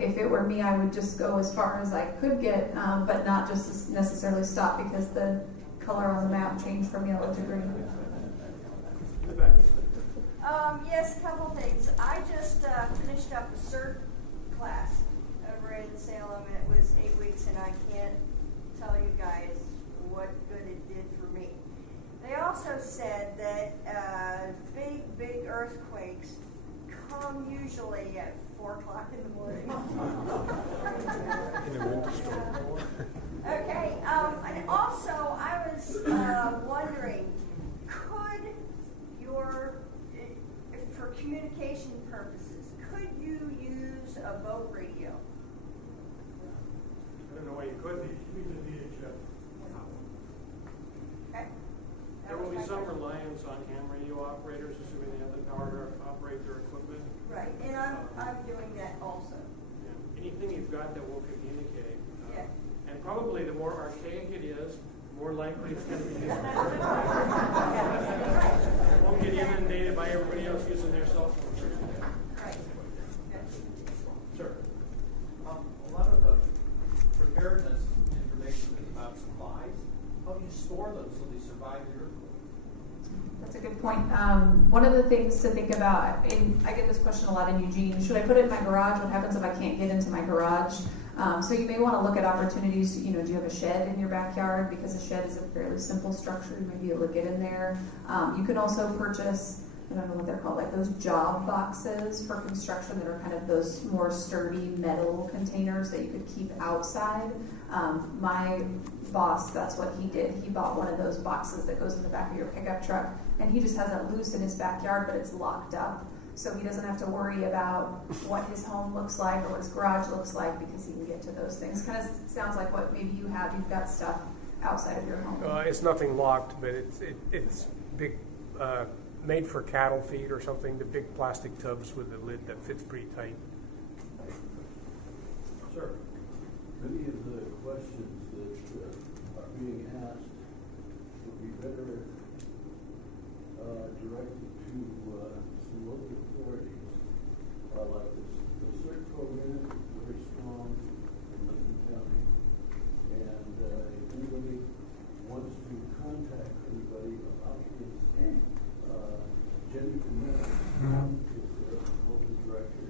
if it were me, I would just go as far as I could get, but not just necessarily stop because the color on the map changed from yellow to green. Yes, a couple things. I just finished up a CERT class over in Salem. It was 8 weeks, and I can't tell you guys what good it did for me. They also said that big earthquakes come usually at 4 o'clock in the morning. In a winter storm. Okay, and also I was wondering, could for communication purposes, could you use a boat radio? I don't know why you couldn't. You just need a chip. Okay. There will be some reliance on ham radio operators, assuming they have the power to operate their equipment. Right, and I'm doing that also. Yeah. Anything you've got that will communicate. Yeah. And probably the more archaic it is, the more likely it's going to be. It won't get inundated by everybody else using their cell phones. Right. Sure. A lot of the preparedness information is about supplies. How do you store them so they survive the earthquake? That's a good point. One of the things to think about, and I get this question a lot in Eugene, should I put it in my garage? What happens if I can't get into my garage? So you may want to look at opportunities, do you have a shed in your backyard? Because a shed is a fairly simple structure, you may be able to get in there. You can also purchase, I don't know what they're called, like those job boxes for construction that are kind of those more sturdy metal containers that you could keep outside. My boss, that's what he did. He bought one of those boxes that goes in the back of your pickup truck, and he just has it loose in his backyard, but it's locked up. So he doesn't have to worry about what his home looks like or what his garage looks like because he can get to those things. Kind of sounds like what maybe you have. You've got stuff outside of your home. It's nothing locked, but it's big, made for cattle feed or something. The big plastic tubs with the lid that fits pretty tight. Sure. Many of the questions that are being asked would be better directed to some local authorities. Like the CERT program is very strong in Lincoln County. And if anybody wants to contact anybody about this, Jenny Clement is the local director.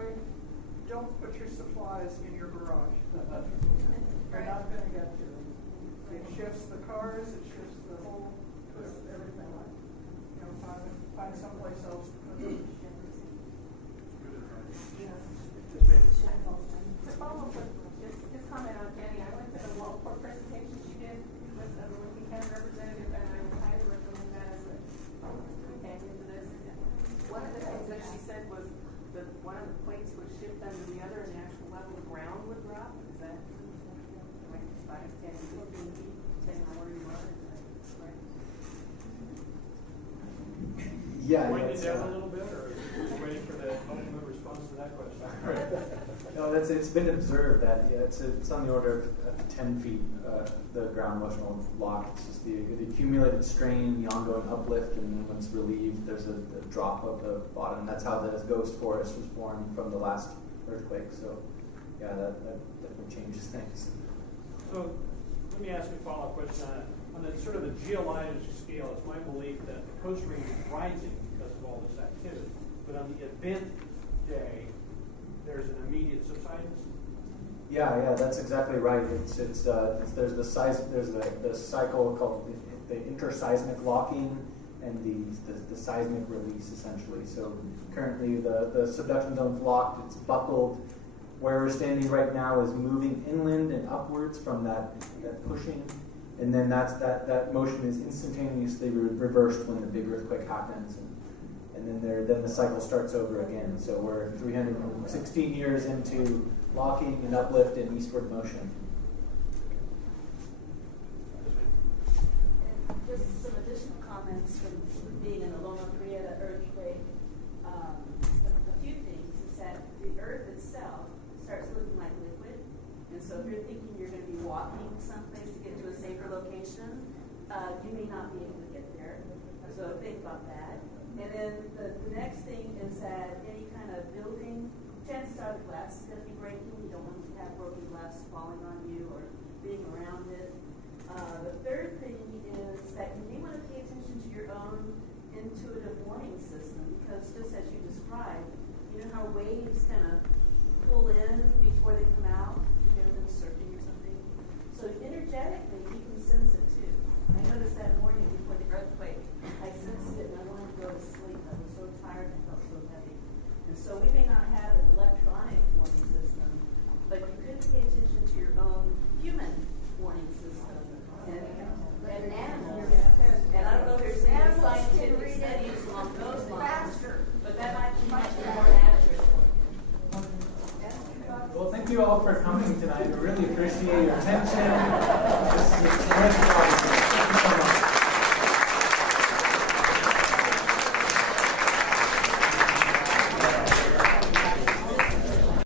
way, don't put your supplies in your garage. You're not going to get to them. It shifts the cars, it shifts the whole, puts everything like, you know, find someplace else to put them. To follow up with just comment on Jenny, I went to the Walport presentation she did with the Lincoln County representative, and I would highly recommend that as a companion to this. One of the things that she said was that one of the plates would shift under the other, and the actual level of ground would drop. Is that like 5, 10, 15 feet, depending on where you are? Is that right? Yeah, Wind it it's, down a little bit, or just waiting for the ultimate response to that question? no, it's been observed that it's on the order of 10 feet, the ground motion will lock. It's just the accumulated strain, the ongoing uplift, and then when it's relieved, there's a drop of the bottom. That's how the ghost forest was born from the last earthquake. So, yeah, that definitely changes things. So, let me ask you a follow-up question on it. On the sort of the geologic scale, it's my belief that the coast range is rising because of all this activity. But on the event day, there's an immediate subsidence. Yeah, that's exactly right. There's the cycle called the interseismic locking and the seismic release essentially. So currently the subduction zone's locked. It's buckled. Where we're standing right now is moving inland and upwards from that pushing, and then that motion is instantaneously reversed when the big earthquake happens. And then the cycle starts over again. So we're 316 years into locking and uplift and eastward motion. And just some additional comments from being in the Loma Prieta earthquake. A few things is that the earth itself starts looking like liquid. And so if you're thinking you're going to be walking someplace to get to a safer location, you may not be able to get there. So think about that. And then the next thing is that any kind of building, chances are the glass is going to be breaking. You don't want to have broken glass falling on you or being around it. The third thing is that you may want to pay attention to your own intuitive warning system, because just as you described, you know how waves kind of pull in before they come out? You've ever been surfing or something? So energetically, you can sense it too. I noticed that morning before the earthquake, I sensed it and I wanted to go to sleep. I was so tired and I felt so heavy. And so we may not have an electronic warning system, but you could pay attention to your own human warning system and animals. And I don't know if there's any scientific studies along those lines, but that might be much more accurate. Well, thank you all for coming tonight. I really appreciate your attention. This is great.